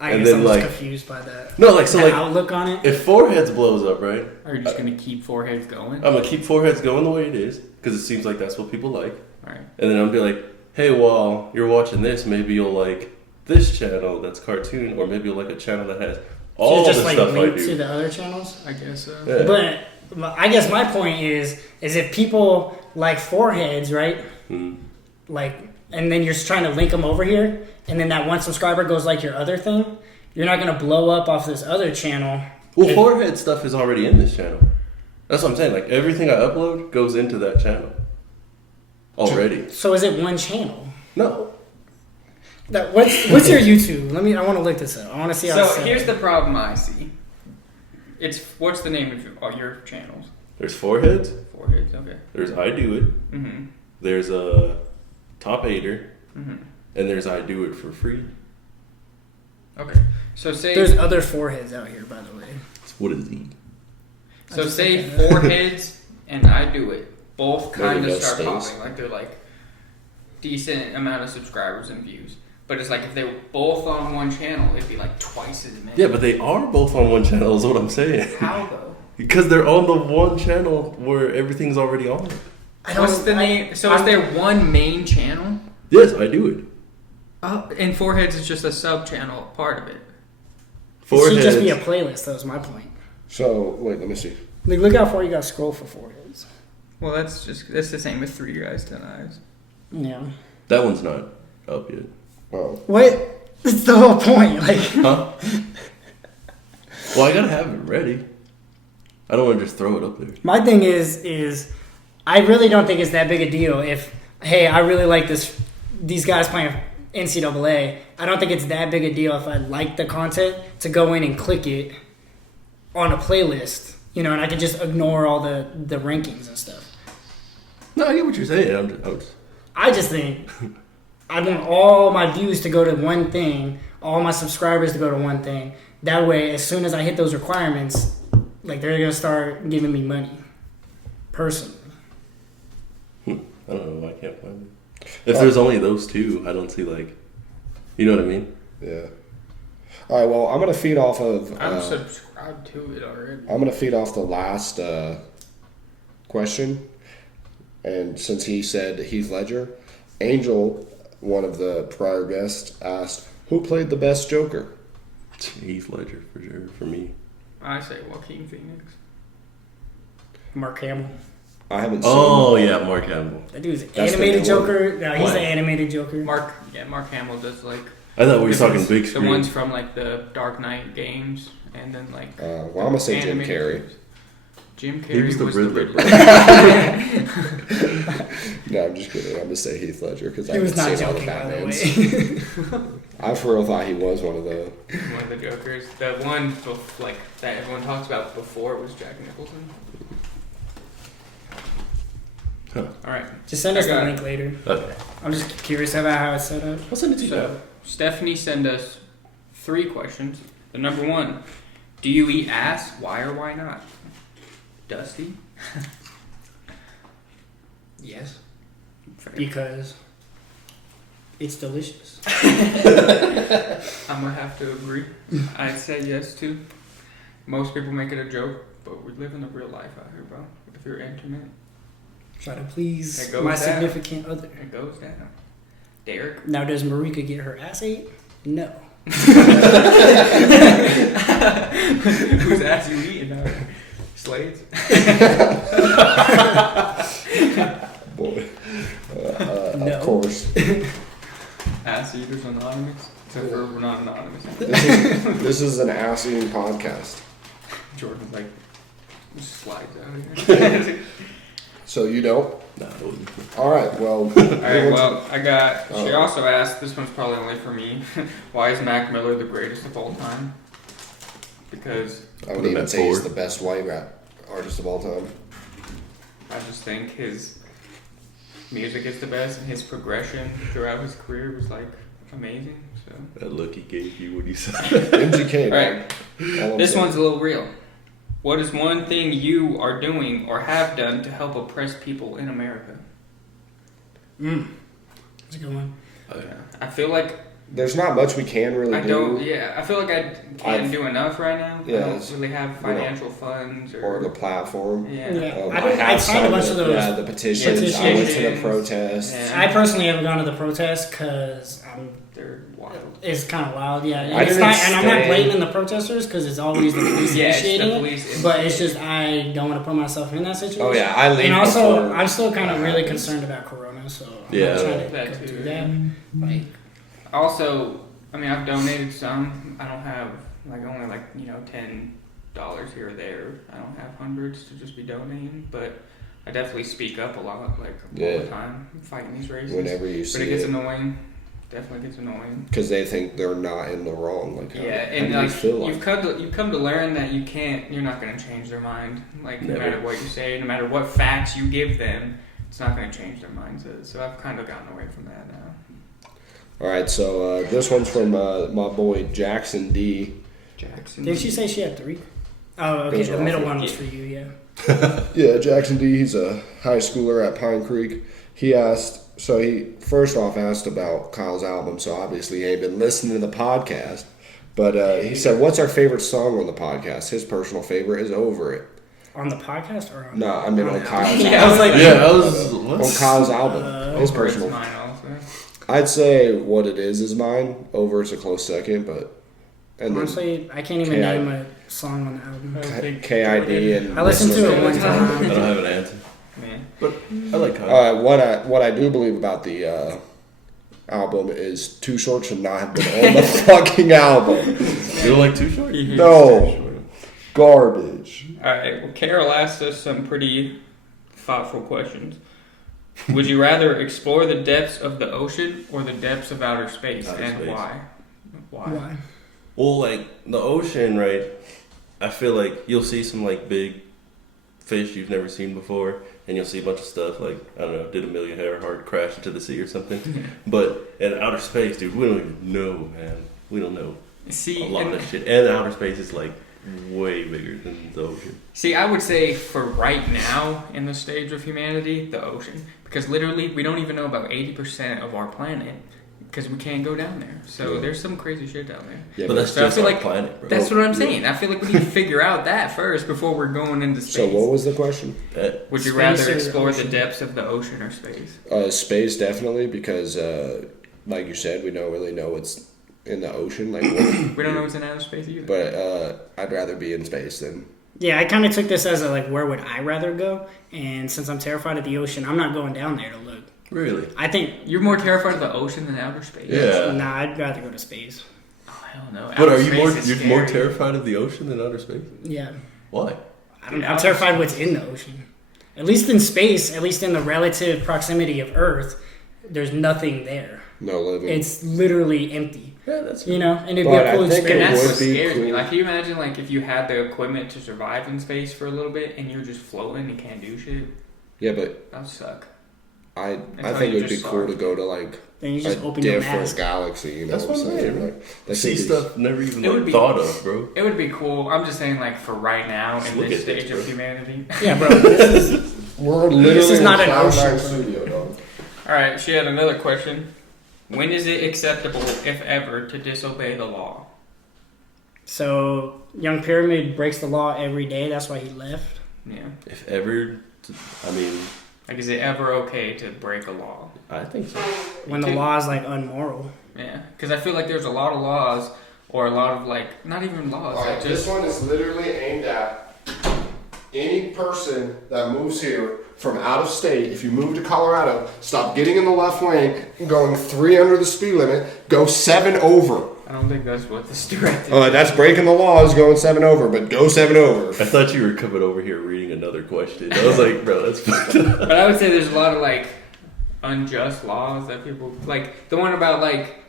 I guess I'm just confused by that. No, like, so the like outlook on it. If Foreheads blows up, right? Are you just going to keep Foreheads going? I'm going to keep Foreheads going the way it is, because it seems like that's what people like. Right. And then I'll be like, hey, while you're watching this, maybe you'll like this channel that's cartoon, or maybe you'll like a channel that has all the stuff I do. Just like link to the other channels? I guess so. Yeah. But I guess my point is if people like Foreheads, right? Hmm. Like, and then you're trying to link them over here, and then that one subscriber goes like your other thing, you're not going to blow up off this other channel. Well, Forehead stuff is already in this channel. That's what I'm saying. Like, everything I upload goes into that channel already. So is it one channel? No. What's your YouTube? I want to look this up. I want to see how. So here's the problem I see. What's the name of your channels? There's Foreheads. Foreheads, okay. There's I Do It. Mm-hmm. There's a Top Hater. Mm-hmm. And there's I Do It for free. Okay. So say there's other Foreheads out here, by the way. What is he? So say Foreheads and I Do It both kind of start popping. Like they're like decent amount of subscribers and views. But it's like if they were both on one channel, it'd be like twice as many. Yeah, but they are both on one channel is what I'm saying. How though? Because they're on the one channel where everything's already on. What's the name? So is there one main channel? Yes, I Do It. Oh, and Foreheads is just a sub-channel part of it. It should just be a playlist. That was my point. So, wait, let me see. Like, look how far you got to scroll for Foreheads. Well, that's the same with 3 Guys, 10 Eyes. Yeah. That one's not up yet. Oh. What? That's the whole point. Like, huh? Well, I gotta have it ready. I don't want to just throw it up there. My thing is I really don't think it's that big a deal if, hey, I really like these guys playing NCAA. I don't think it's that big a deal if I like the content to go in and click it on a playlist, and I can just ignore all the rankings and stuff. No, I get what you're saying. I just think I want all my views to go to one thing, all my subscribers to go to one thing. That way, as soon as I hit those requirements, like, they're going to start giving me money. Personally. I don't know. I can't find it. If there's only those two, I don't see, like... You know what I mean? Yeah. All right, well, I'm going to feed off of... I'm subscribed to it already. I'm going to feed off the last question. And since he said Heath Ledger, Angel, one of the prior guests, asked, who played the best Joker? Heath Ledger, for sure, for me. I say Joaquin Phoenix. Mark Hamill. I haven't seen Mark Hamill. That dude's animated Joker. No, he's the animated Joker. Mark Hamill does, like... I thought we were talking big screen. The ones from, like, the Dark Knight games, and then, like... well, I'm going to say Jim Carrey. Jim Carrey He was the Riddler, bro. No, I'm just kidding. I'm gonna say Heath Ledger because I He was haven't not seen all the joking, by the Batmans. way. I for real thought he was one of the. One of the Jokers. The one like that everyone talks about before was Jack Nicholson. Huh. All right. Just send us I the got link later. Okay. I'm just curious about how it's set up. I'll send it to you. So Stephanie sent us 3 questions. The number 1: do you eat ass? Why or why not? Dusty. Yes. Fair. Because it's delicious. I'm gonna have to agree. I'd say yes too. Most people make it a joke, but we live in the real life out here, bro. If you're intimate, Try to please It goes my down. significant other. it goes down. Derek. Now, does Marica get her ass ate? No. Whose ass you eating? Slade's. Boy. No. Of course. Ass Eaters Anonymous. Except for we're not anonymous. This is an ass eating podcast. Jordan's like, just slides out of here. So you don't? Nah, I wouldn't. All right. Well. Alright, well, I got. She Oh. also asked, this one's probably only for me, why is Mac Miller the greatest of all time? Because I would Put him even at say he's 4. the best white rap artist of all time. I just think his music is the best, and his progression throughout his career was like amazing. So, That look he gave you when you said MGK. alright, All I'm this saying. one's a little real. What is one thing you are doing or have done to help oppress people in America? That's a good one. I feel like There's not much we can really I do. don't. Yeah, I feel like I can't I've- do enough right now. Yeah, I don't it's- really have financial funds Or the platform. yeah. Yeah. I I have signed a bunch of those Yeah, the petitions. I went to the petitions. protests. Yeah. I personally haven't gone to the protest because They're wild. it's kind of wild. Yeah, I it's didn't not, and I'm not stay- blaming the protesters because it's always the police Yeah, it's the initiating police. it. But it's just I don't want to put myself in that situation. Oh yeah, I leave. And also, before I'm still kind of that really happens. concerned about Corona, so I'm Yeah. not trying to That go too, through yeah. that. Like, Also, I mean, I've donated some. I don't have like only like $10 here or there. I don't have hundreds to just be donating, but I definitely speak up a lot, like all Yeah. the time, fighting these races. Whenever you but see it gets it, annoying. Definitely gets annoying. because they think they're not in the wrong. Like, Yeah, how and do you like feel like? you've come to learn that you're not going to change their mind. Like no Never. matter what you say, no matter what facts you give them, it's not going to change their mindset. So I've kind of gotten away from that now. All right, so this one's from my boy Jackson D. Jackson. didn't she say she had 3? Oh, okay. Those The are middle awful. one was for you, yeah. Yeah, Jackson D. He's a high schooler at Pine Creek. He asked. So he first off asked about Kyle's album. So obviously he ain't been listening to the podcast. But he said, "What's our favorite song on the podcast?" His personal favorite is "Over It." On the podcast or on? No, I mean on Kyle's. Yeah, I album. was like, Yeah, I was. On What? Kyle's album. His Over It's personal. mine also. I'd say "What It Is" mine. "Over It's" a close second, but and then Honestly, I can't even K.I. name a song on the album. KID and I listened to it one I time. don't have an answer, Man. but I like Kyle. What I do believe about the album is Too Short should not have been on the fucking album. You don't like Too Short? No, garbage. Alright, well, Carol asked us some pretty thoughtful questions. Would you rather explore the depths of the ocean or the depths of outer space, Outer and space. why? Why? Why? Well, like the ocean, right? I feel like you'll see some like big fish you've never seen before, and you'll see a bunch of stuff like I don't know, did Amelia Earhart crash into the sea or something? But in outer space, dude, we don't even know, man. We don't know See, a lot and- of shit, and outer space is like way bigger than the ocean. See, I would say for right now in the stage of humanity, the ocean. Because literally, we don't even know about 80% of our planet because we can't go down there. So there's some crazy shit down there. Yeah, But that's So I just feel our like planet, bro. That's what I'm saying. I feel like we need to figure out that first before we're going into space. so what was the question? Would you Space rather or explore the ocean? depths of the ocean or space? Space definitely because, like you said, we don't really know what's in the ocean. Like, We don't know what's in outer space either. but I'd rather be in space than. Yeah, I kind of took this as a, like, where would I rather go? And since I'm terrified of the ocean, I'm not going down there to look. Really? I think, You're more terrified of the ocean than outer space? Yeah. nah, I'd rather go to space. Oh, hell no. But Outer are you space more is you're more scary. terrified of the ocean than outer space? Yeah. Why? I don't know. I'm terrified what's in the ocean. At least in space, at least in the relative proximity of Earth, there's nothing there. No living. It's literally empty. Yeah, that's you know, and it'd be a cool experience. And that's what scares me. Like, can you imagine, like, if you had the equipment to survive in space for a little bit and you're just floating and can't do shit? Yeah, but that would suck. I think it would be cool to go to like a different galaxy. You know that's what I'm saying. Like, see stuff never even thought of, bro. It would be cool. I'm just saying, like, for right now in this stage of humanity. Yeah, bro. We're literally this is not an ocean studio, dog. All right, she had another question. When is it acceptable, if ever, to disobey the law? So, Young Pyramid breaks the law every day. That's why he left. Yeah. If ever, I mean... Like, is it ever okay to break a law? I think so. When the law is, like, unmoral. Yeah. Because I feel like there's a lot of laws, or a lot of, like, not even laws. All right, this one is literally aimed at any person that moves here from out of state. If you move to Colorado, stop getting in the left lane, going 3 under the speed limit, go 7 over. I don't think that's what this directive. Oh, that's breaking the laws, going 7 over, but go 7 over. I thought you were coming over here reading another question. I was like, bro, that's fucked up. But I would say there's a lot of, like, unjust laws that people, like, the one about, like,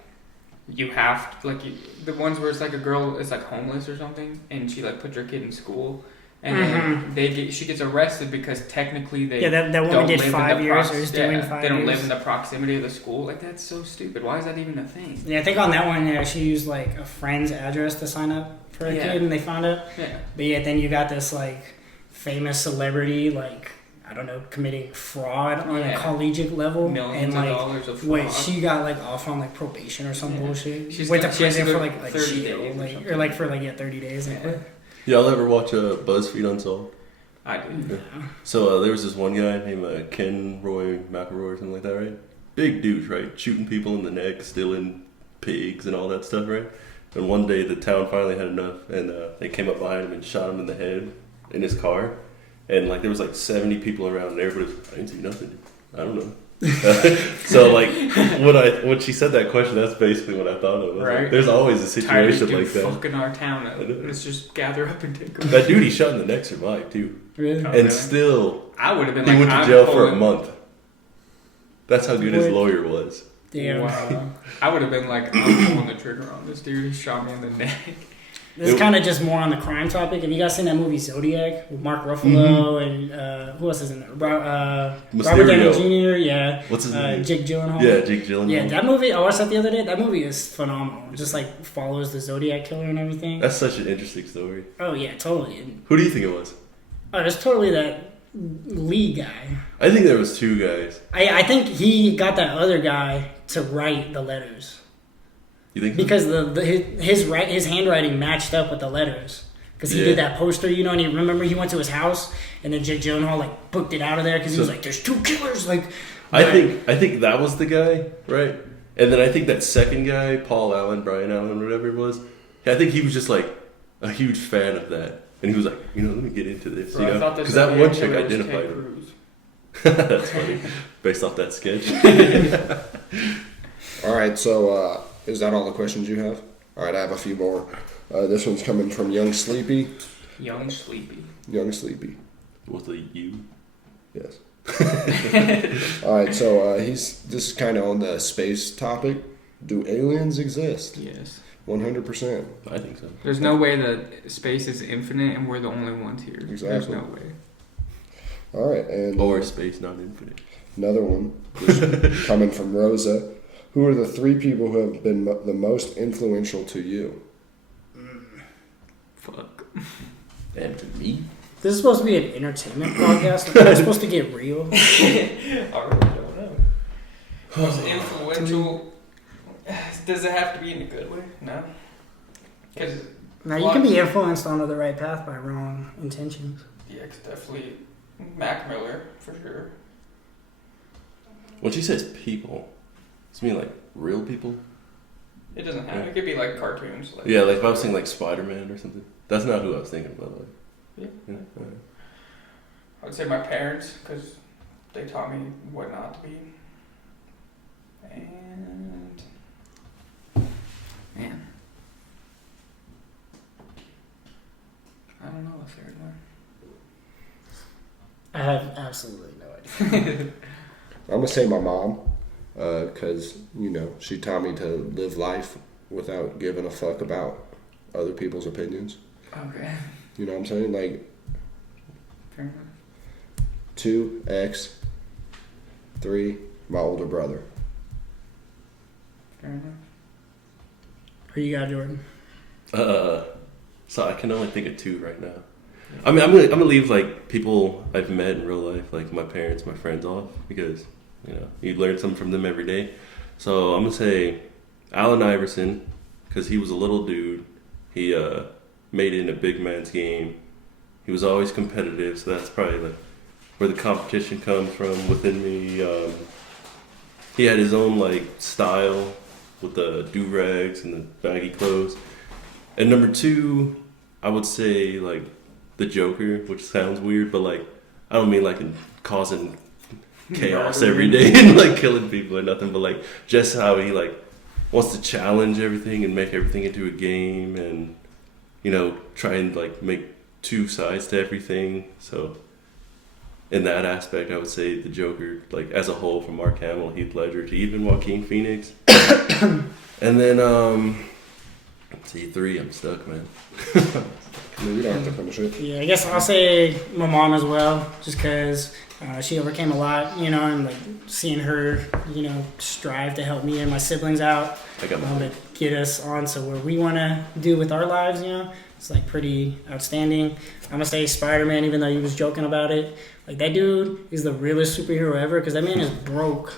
you have to, like, the ones where it's like a girl is, like, homeless or something, and she, like, puts her kid in school. And then she gets arrested because technically they that woman gets 5 years or is doing 5 years. They don't live in the proximity of the school. Like, that's so stupid. Why is that even a thing? Yeah, I think on that one, she used like a friend's address to sign up for a kid, and they found it. Yeah. But yeah, then you got this like famous celebrity, like I don't know, committing fraud on a collegiate level, millions of dollars of fraud. Wait, she got like off on like probation or some bullshit. She went to prison for like 30 days, or like for 30 days. And quit. Y'all ever watch BuzzFeed Unsolved? I do. Yeah. So there was this one guy named Ken Roy McElroy or something like that, right? Big douche, right? Shooting people in the neck, stealing pigs and all that stuff, right? And one day the town finally had enough, and they came up behind him and shot him in the head in his car. And like there was like 70 people around, and everybody was, I didn't see nothing. I don't know. So like when she said that question, that's basically what I thought of. Right. Like, there's always a situation like that. Fucking our town up. Let's just gather up and take them. That dude he shot in the neck survived too. Really? And still, I would have been. He went to jail for a month. That's how good his lawyer was. Damn. Wow. I would have been like, I'm pulling the trigger on this dude. He shot me in the neck. This is kind of just more on the crime topic. Have you guys seen that movie Zodiac with Mark Ruffalo and who else is in there? Robert Downey Jr. Yeah. What's his name? Jake Gyllenhaal. Yeah, Jake Gyllenhaal. Yeah, that movie. I watched that the other day. That movie is phenomenal. It just like follows the Zodiac killer and everything. That's such an interesting story. Oh yeah, totally. Who do you think it was? Oh, it's totally that Lee guy. I think there was 2 guys. I think he got that other guy to write the letters. You think so? Because his handwriting matched up with the letters. Because he did that poster, you know, and remember he went to his house, and then Jake Gyllenhaal like booked it out of there because he was like, "There's 2 killers." Like, I think that was the guy, right? And then I think that second guy, Brian Allen, whatever it was, I think he was just like a huge fan of that, and he was like, let me get into this, Bro, you know, because that one chick identified him. That's funny, based off that sketch. All right, so. Is that all the questions you have? All right, I have a few more. This one's coming from Young Sleepy. Young Sleepy. Young Sleepy. With a U? Yes. All right, so this is kind of on the space topic. Do aliens exist? Yes. 100%. I think so. There's no way that space is infinite and we're the only ones here. Exactly. There's no way. All right, and or space not infinite. Another one coming from Rosa. Who are the 3 people who have been the most influential to you? Fuck. And to me? This is supposed to be an entertainment podcast. Like, we're supposed to get real. I really don't know. Most influential. Does it have to be in a good way? No. Because now you can be influenced onto the right path by wrong intentions. Yeah, it's definitely Mac Miller for sure. When she says people, does it mean like real people? It doesn't have. It could be like cartoons. Like if I was saying like Spider-Man or something. That's not who I was thinking, by the way. Yeah. I would say my parents, because they taught me what not to be. And man, I don't know a third one. absolutely no idea. I'm gonna say my mom, because she taught me to live life without giving a fuck about other people's opinions. Okay. You know what I'm saying? Like, Fair enough. 2, ex. 3, my older brother. Fair enough. Who you got, Jordan? So I can only think of 2 right now. I mean, I'm gonna leave like people I've met in real life, like my parents, my friends, off because you learn something from them every day. So I'm gonna say Allen Iverson because he was a little dude. He made it in a big man's game. He was always competitive, so that's probably like where the competition comes from within me. He had his own like style with the do-rags and the baggy clothes. And number 2, I would say like the Joker, which sounds weird, but like I don't mean like causing chaos every day and like killing people or nothing, but like just how he like wants to challenge everything and make everything into a game and try and like make 2 sides to everything. So in that aspect, I would say the Joker, like as a whole, from Mark Hamill, Heath Ledger to even Joaquin Phoenix. And then see 3, I'm stuck, man. We don't have to finish it. Yeah, I guess I'll say my mom as well, just because she overcame a lot, and like seeing her, strive to help me and my siblings out, to get us on to where we want to do with our lives, it's like pretty outstanding. I'm gonna say Spider-Man, even though he was joking about it. Like, that dude is the realest superhero ever because that man is broke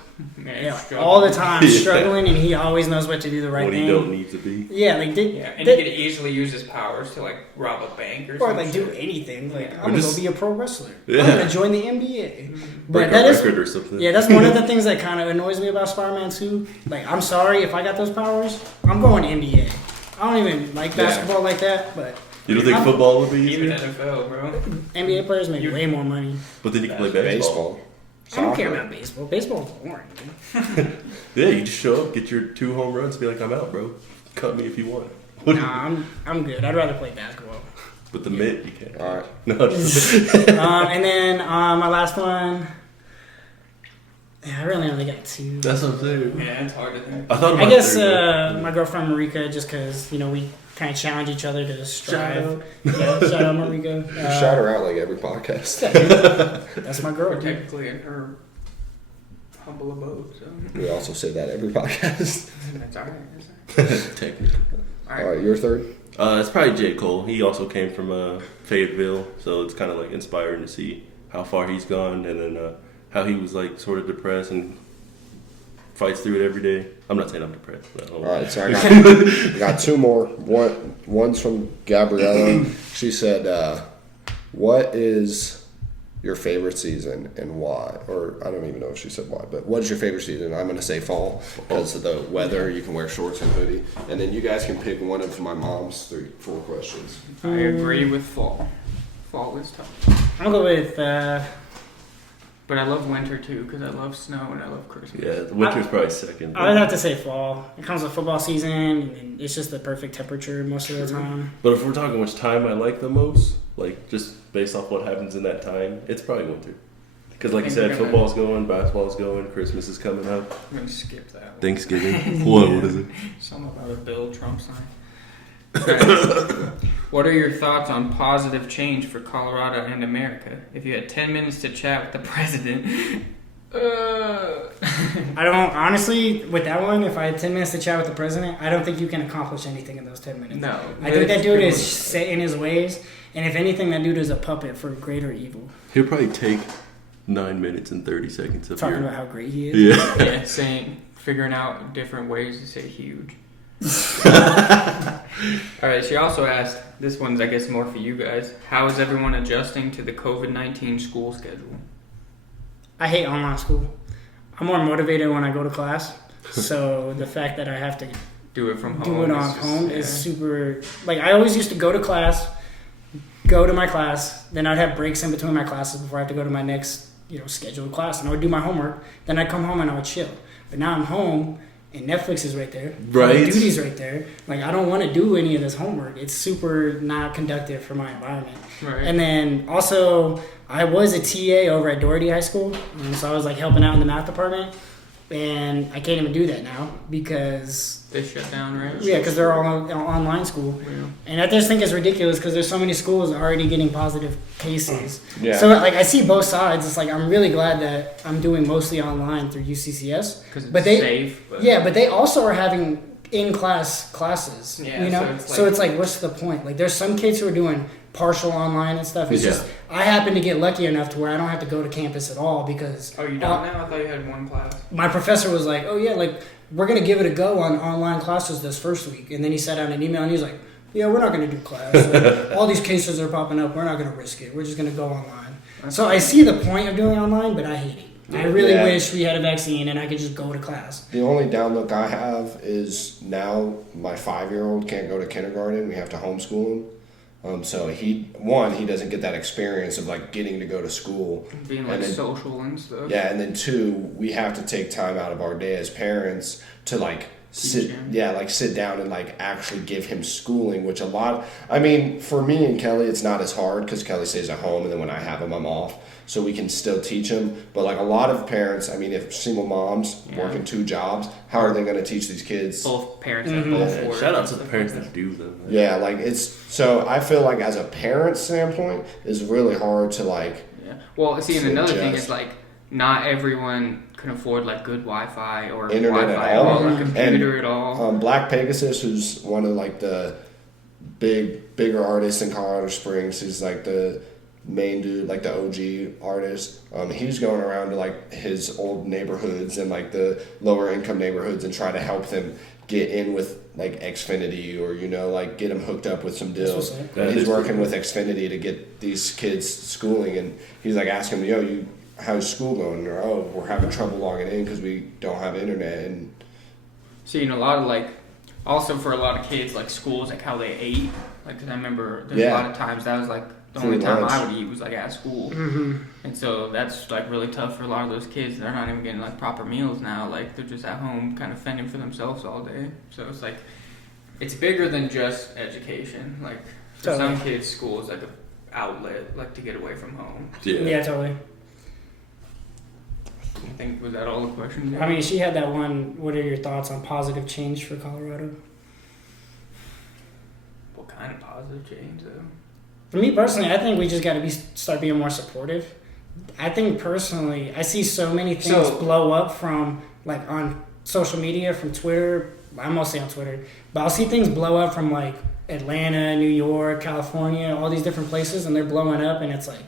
all the time, struggling, and he always knows what to do the right thing. When he don't need to be. Yeah, like and he could easily use his powers to like rob a bank or like do anything. Like, I'm gonna go be a pro wrestler. Yeah. I'm gonna join the NBA. Break a record or something. Yeah, that's one of the things that kind of annoys me about Spider-Man 2. Like, I'm sorry if I got those powers, I'm going NBA. I don't even like basketball like that, but. You don't think football would be easier? Even NFL, bro. NBA players make way more money. But then you can play baseball. I don't care about baseball. Baseball's boring, dude. Yeah, you just show up, get your 2 home runs, and be like, I'm out, bro. Cut me if you want. Nah, I'm good. I'd rather play basketball. But the mitt, you can't. All right. No. And then my last one. Yeah, I really only got 2. That's what I'm saying. Yeah, it's hard to think. I guess my girlfriend Marica, just because we kind of challenge each other to strive. Shout out Marica. Shout her out like every podcast. That's my girl. We're technically in her humble abode, so We also say that every podcast. that's alright. Technically. All right, your third? It's probably J. Cole. He also came from Fayetteville, so it's kind of like inspiring to see how far he's gone and then how he was like sort of depressed and fights through it every day. I'm not saying I'm depressed. But all right, so I got 2 more. One's from Gabriella. She said, what is your favorite season and why? Or I don't even know if she said why, but what is your favorite season? I'm going to say fall because of the weather. You can wear shorts and hoodie. And then you guys can pick one of my mom's 4 questions. I agree with fall. Fall is tough. I'll go with... But I love winter too because I love snow and I love Christmas. Yeah, winter's probably second. I would have to say fall. It comes with football season, and it's just the perfect temperature most of the time. But if we're talking which time I like the most, like just based off what happens in that time, it's probably winter. Because like you said, football's going, basketball's going, Christmas is coming up. I'm going to skip that one. Thanksgiving. What is it? Something about a Bill Trump sign. What are your thoughts on positive change for Colorado and America? If you had 10 minutes to chat with the president... I don't, honestly, with that one, if I had 10 minutes to chat with the president, I don't think you can accomplish anything in those 10 minutes. No. I think that dude is set in his ways, and if anything, that dude is a puppet for greater evil. He'll probably take 9 minutes and 30 seconds of Talking about how great he is. Yeah. Yeah, figuring out different ways to say huge. Alright, she also asked, this one's I guess more for you guys, how is everyone adjusting to the COVID-19 school schedule? I hate online school. I'm more motivated when I go to class, so the fact that I have to do it from home. Do it on home is super... Like, I always used to go to class, go to my class, then I'd have breaks in between my classes before I have to go to my next, scheduled class, and I would do my homework, then I'd come home and I would chill. But now I'm home, and Netflix is right there. Right. Duty's right there. Like, I don't want to do any of this homework. It's super not conductive for my environment. Right. And then also, I was a TA over at Doherty High School, and so I was like helping out in the math department. And I can't even do that now because they shut down, right? Yeah, because they're all online school. Yeah. And I just think it's ridiculous because there's so many schools already getting positive cases. Yeah. So like I see both sides. It's like I'm really glad that I'm doing mostly online through UCCS. Because it's safe. But yeah, but they also are having in-class classes. Yeah, you know, so it's like what's the point? Like there's some kids who are doing partial online and stuff. It's just I happen to get lucky enough to where I don't have to go to campus at all because. Oh, you don't now? I thought you had one class. My professor was like, "Oh yeah, like we're gonna give it a go on online classes this first week," and then he sent out an email and he's like, "Yeah, we're not gonna do class. Like, all these cases are popping up. We're not gonna risk it. We're just gonna go online." So I see the point of doing online, but I hate it. I really wish we had a vaccine and I could just go to class. The only downlook I have is now my 5-year-old can't go to kindergarten. We have to homeschool him. So he doesn't get that experience of like getting to go to school, being like social and stuff. Yeah, and then 2, we have to take time out of our day as parents to like sit down and like actually give him schooling, which for me and Kelly, it's not as hard because Kelly stays at home and then when I have him, I'm off. So we can still teach him. But like a lot of parents, if single moms working 2 jobs, how are they going to teach these kids? Both parents have both work. Shout out to the parents that do them. Yeah, like so I feel like as a parent standpoint, it's really hard to like. Yeah. Well, see, and another thing is like not everyone can afford like good Wi-Fi or internet Wi-Fi at all, or a computer at all. Black Pegasus, who's one of like the bigger artists in Colorado Springs, he's like the main dude, like the OG artist. He's going around to like his old neighborhoods and like the lower income neighborhoods and try to help them get in with like Xfinity or like get them hooked up with some deals. And he's working with Xfinity to get these kids schooling, and he's like asking me, how's school going? Or we're having trouble logging in because we don't have internet. And seeing a lot of like, also for a lot of kids, like schools, like how they ate. Like, cause I remember there's a lot of times that was like the only time I would eat was like at school. Mm-hmm. And so that's like really tough for a lot of those kids. They're not even getting like proper meals now. Like they're just at home kind of fending for themselves all day. So it's like, it's bigger than just education. Like for some kids, school is like an outlet, like to get away from home. Yeah, totally. I think, was that all the questions? I mean, she had that one, what are your thoughts on positive change for Colorado? What kind of positive change though? For me personally, I think we just got to start being more supportive. I think personally, I see so many things blow up from like on social media, from Twitter. I'm mostly on Twitter, but I'll see things blow up from like Atlanta, New York, California, all these different places, and they're blowing up, and it's like,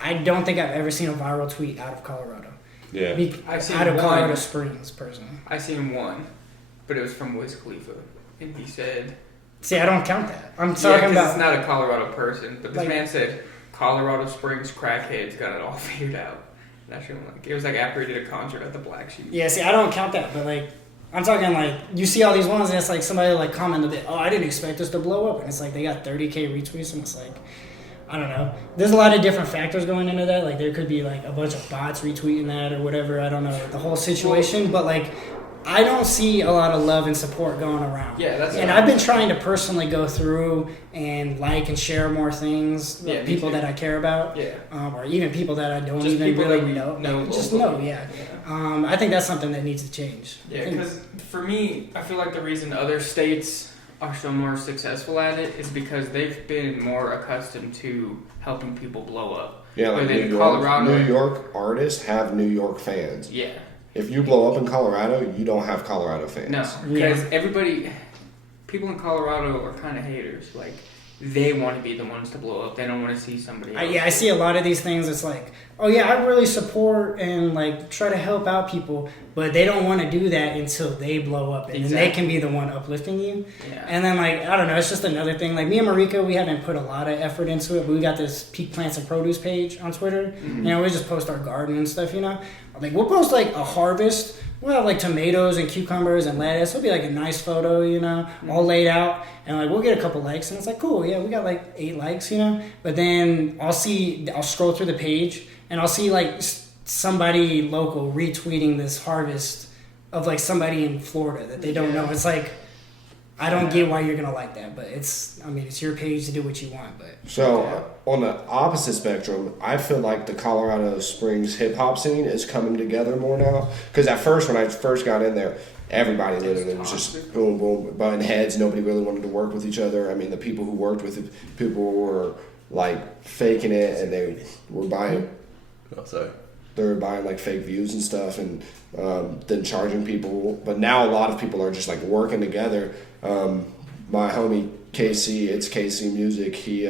I don't think I've ever seen a viral tweet out of Colorado. Yeah, I've seen out of Colorado Springs, personally. I seen one, but it was from Wiz Khalifa, and he said. See, I don't count that. I'm talking about. It's not a Colorado person, but this man said Colorado Springs crackheads got it all figured out. That shit, it was like after he did a concert at the Black Sheep. Yeah, see, I don't count that, but like, I'm talking like, you see all these ones and it's like somebody like commented, I didn't expect this to blow up, and it's like they got 30K retweets, and it's like, I don't know. There's a lot of different factors going into that. Like there could be like a bunch of bots retweeting that or whatever. I don't know the whole situation, but like, I don't see a lot of love and support going around. Yeah, that's. And I've been trying to personally go through and like and share more things, people that I care about, or even people that I don't even really know. I think that's something that needs to change. Yeah, because for me, I feel like the reason other states are so more successful at it is because they've been more accustomed to helping people blow up. Yeah, like New York artists have New York fans. Yeah. If you blow up in Colorado, you don't have Colorado fans. No, because people in Colorado are kind of haters. Like, they want to be the ones to blow up. They don't want to see somebody else. I see a lot of these things. It's like, I really support and like try to help out people, but they don't want to do that until they blow up, and then they can be the one uplifting you. Yeah. And then like, I don't know, it's just another thing. Like me and Marica, we haven't put a lot of effort into it, but we got this Peak Plants and Produce page on Twitter. Mm-hmm. We just post our garden and stuff. Like we'll post like a harvest. We'll have like tomatoes and cucumbers and lettuce. It'll be like a nice photo, all laid out. And like we'll get a couple likes, and it's like, cool, yeah, we got like 8 likes, But then I'll scroll through the page, and I'll see like somebody local retweeting this harvest of like somebody in Florida that they don't know. It's like, I don't get why you're gonna like that, but it's your page to do what you want. But so on the opposite spectrum, I feel like the Colorado Springs hip hop scene is coming together more now. Because at first, when I first got in there, everybody literally was just boom, boom, butting heads. Nobody really wanted to work with each other. I mean, the people who worked with it, people were like faking it, and they were buying. Oh, sorry. They were buying like fake views and stuff, and then charging people. But now a lot of people are just like working together. My homie KC, it's KC Music. He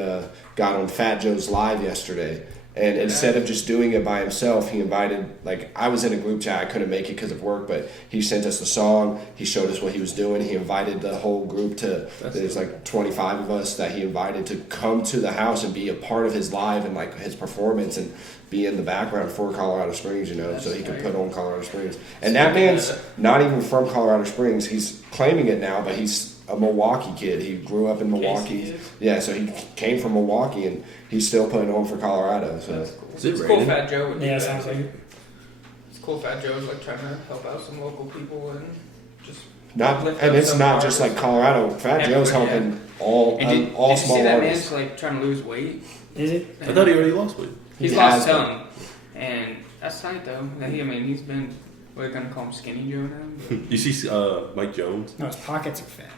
got on Fat Joe's live yesterday. And instead of just doing it by himself, he invited, like, I was in a group chat. I couldn't make it because of work, but he sent us the song. He showed us what he was doing. He invited the whole group there's like 25 of us that he invited to come to the house and be a part of his live and, like, his performance and be in the background for Colorado Springs, so he could put on Colorado Springs. And that man's not even from Colorado Springs. He's claiming it now, but he's a Milwaukee kid. He grew up in Milwaukee. Yeah, so he came from Milwaukee, and he's still putting on for Colorado. So cool. It's cool Fat Joe would do that. sounds like It's cool Fat Joe's like trying to help out some local people and just it's not just like Colorado. Fat Joe's helping all small artists. Did you see that man's like trying to lose weight? Is it? I thought he already lost weight. He's lost some, and that's tight though. He's been. We're gonna call him Skinny Joe now. You see Mike Jones? No, his pockets are fat.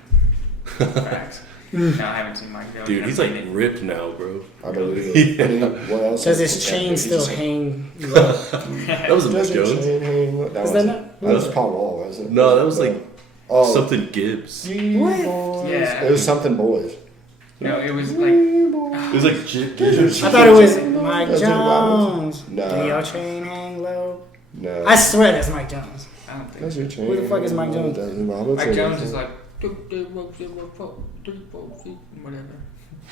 Facts. No, I haven't seen Mike Jones. Dude, he's like ripped now, bro. I believe it. I mean, what else? Does his chain still hang low? That was a Mike Jones. That was Paul Wall, wasn't it? No, that was like something Gibbs. What? Yeah. It was something boys. No, it was like. It was like I thought it was Mike Jones. No. Do your chain hang low? No. I swear that's Mike Jones. I don't think. That's your chain. Who the fuck is Mike Jones? Mike Jones is like. Whatever.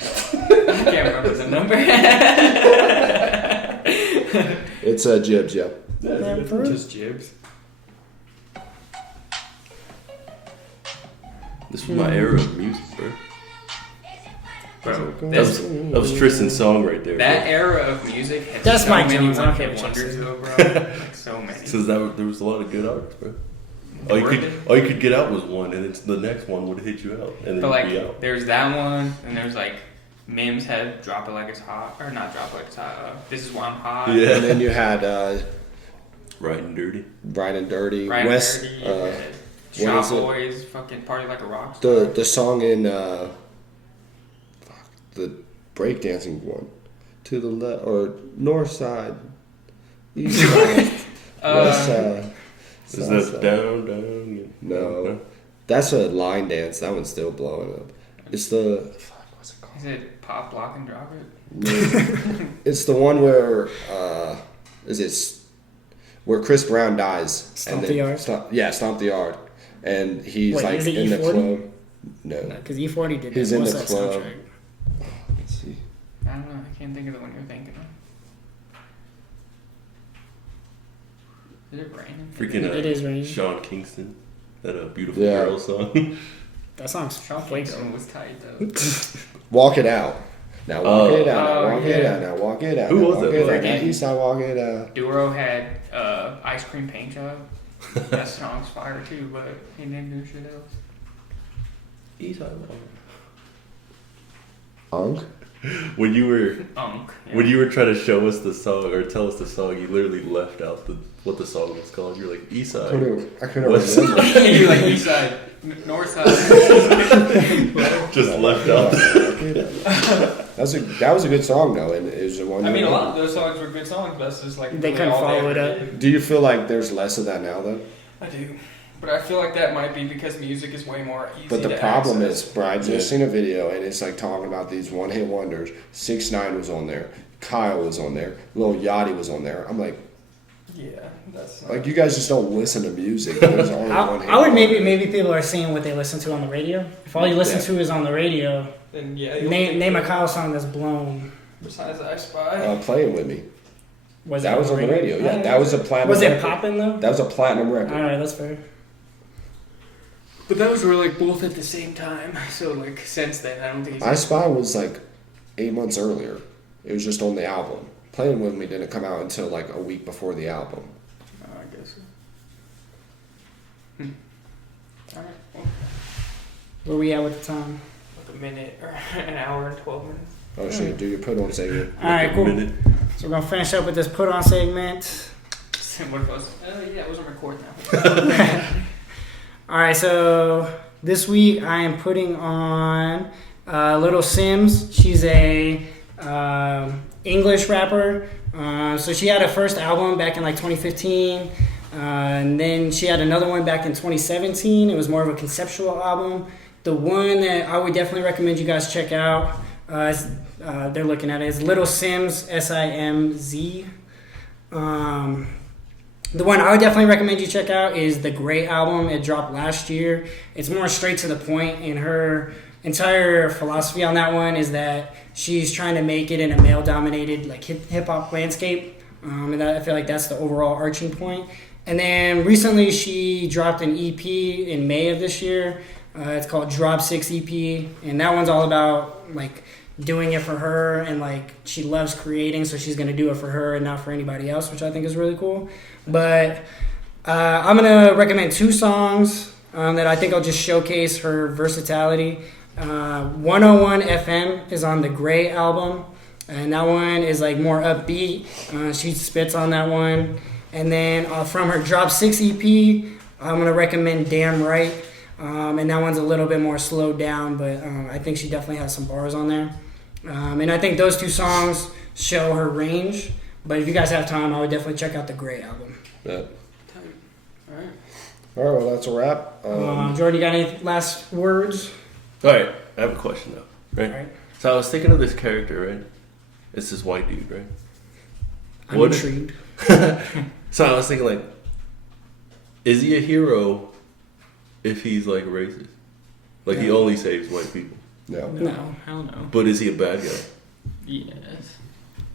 I can't remember the number. It's Jibs, yeah. Just Jibs. This was my era of music, bro. Bro, That was Tristan's song right there. That bro. era of music has That's so Mike many Jones. I don't care one-hit what you wonders, say. though, bro. Like so many. Since there was a lot of good artists, bro. All you could get out was one, and it's the next one would hit you out, and then But you'd be out. there's that one, and there's like Mims had Drop It Like It's Hot, or not Drop It Like It's Hot. This Is Why I'm Hot. Yeah. And then you had Right and Dirty. Bright and Dirty. Ryan West. Dirty, Shop Boys, fucking Party Like a Rock Star. The song in the breakdancing one, to the left or north side, east side, west side. Is that down? No, that's a line dance. That one's still blowing up. It's the what's it called? Is it Pop, Lock, and Drop It? It's the one where where Chris Brown dies. Stomp the Yard? Stomp the Yard, and he's Wait, like is it in the E40? club. No, Because E40 did He's that. in What's the that club. soundtrack? Let's see. I don't know. I can't think of the one you're thinking of. Is it raining? Freaking It is raining. Sean Kingston. That Beautiful Yeah. Girl song. That song's Sean Kingston was tight though. Walk it out. Now walk it out. Now Oh, walk it yeah. out. Now walk it out. Who now was walk that? it out. Freaking- Now east side walk it out. Duro had Ice Cream Paint Job. That song's fire too, but he didn't do shit else. Unk. When you were Yeah. when you were trying to show us the song or tell us the song, you literally left out what the song was called. You were like Eastside. I couldn't What's- remember. You're like east side, north side. Just left out. That was a good song though, and it was the one. I mean, a lot of those songs were good songs, but it's just like They couldn't all follow ever it up. did. Do you feel like there's less of that now though? I do, but I feel like that might be because music is way more easy. But the to problem access. is, bro, I just seen a video and it's like talking about these one-hit wonders. 6ix9ine was on there, Kyle was on there, Lil Yachty was on there. I'm like, yeah, that's not, like you guys just don't listen to music. There's only one hit I would wonder. maybe people are seeing what they listen to on the radio. If all you listen to is on the radio, then yeah. name a Kyle song that's blown. Besides I Spy. Playing with me. Was That it was on the radio. Yeah, that was a platinum. Was it record. popping though? That was a platinum record. All right, that's fair. But those were like both at the same time. So like since then, I don't think he's. I Spy was like 8 months earlier. It was just on the album. Playing with me didn't come out until like a week before the album. I guess. Where we at with the time? Like a minute or an hour and 12 minutes. Oh shit, do your put on segment. All right, cool. Minute. So we're gonna finish up with this put on segment. What if I was, yeah, it wasn't recording now. All right, so this week I am putting on Little Simz. She's a English rapper. So she had her first album back in like 2015, and then she had another one back in 2017. It was more of a conceptual album. The one that I would definitely recommend you guys check out, they're looking at it, is Little Simz, Simz. The one I would definitely recommend you check out is the Great album. It dropped last year. It's more straight to the point, and her entire philosophy on that one is that she's trying to make it in a male-dominated like hip-hop landscape, and I feel like that's the overall arching point. And then recently she dropped an EP in May of this year. It's called Drop 6 EP, and that one's all about like doing it for her, and like she loves creating, so she's gonna do it for her and not for anybody else, which I think is really cool. But I'm gonna recommend two songs that I think will just showcase her versatility. 101 FM is on the Gray album, and that one is like more upbeat. She spits on that one. And then from her Drop 6 EP, I'm gonna recommend Damn Right, and that one's a little bit more slowed down, but I think she definitely has some bars on there. And I think those two songs show her range. But if you guys have time, I would definitely check out the Gray album. Yeah. All All right, well, that's a wrap. Jordan, you got any last words? All right, I have a question though. Right? All right. So I was thinking of this character, right? It's this white dude, right? I'm intrigued. So I was thinking, like, is he a hero if he's like racist? Like he only saves white people. No. No. Hell no. But is he a bad guy? Yes.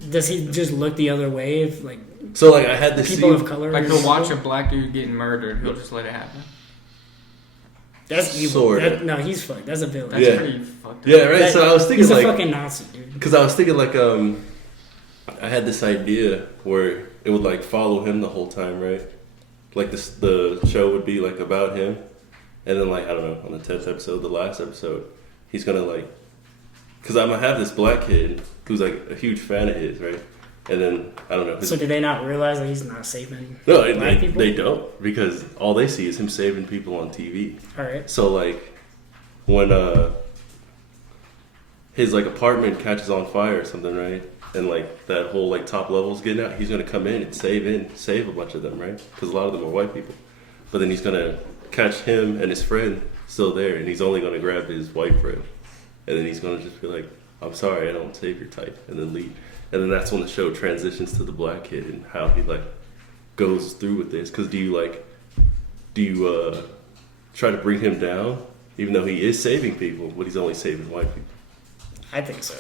Does he just look the other way if like So like I had this people scene, of color? Like he'll watch a black dude getting murdered, he'll just let it happen. That's evil. Sorta. No, he's fucked. That's a villain. That's Yeah. pretty fucked up. Yeah, right. So I was thinking he's like a fucking Nazi, dude. because I was thinking like I had this idea where it would like follow him the whole time, right? Like the show would be like about him, and then like I don't know, on the 10th episode, the last episode, he's gonna like, because I'm gonna have this black kid who's like a huge fan of his, right? And then I don't know. So do they not realize that he's not saving No, black people? they don't, because all they see is him saving people on TV. All right. So like when his like apartment catches on fire or something, right? And like that whole like top level's getting out, he's gonna come in and save a bunch of them, right? Because a lot of them are white people. But then he's gonna catch him and his friend still there, and he's only gonna grab his white friend, and then he's gonna just be like, "I'm sorry, I don't save your type," and then leave. And then that's when the show transitions to the black kid and how he like goes through with this. Because do you try to bring him down, even though he is saving people, but he's only saving white people? I think so.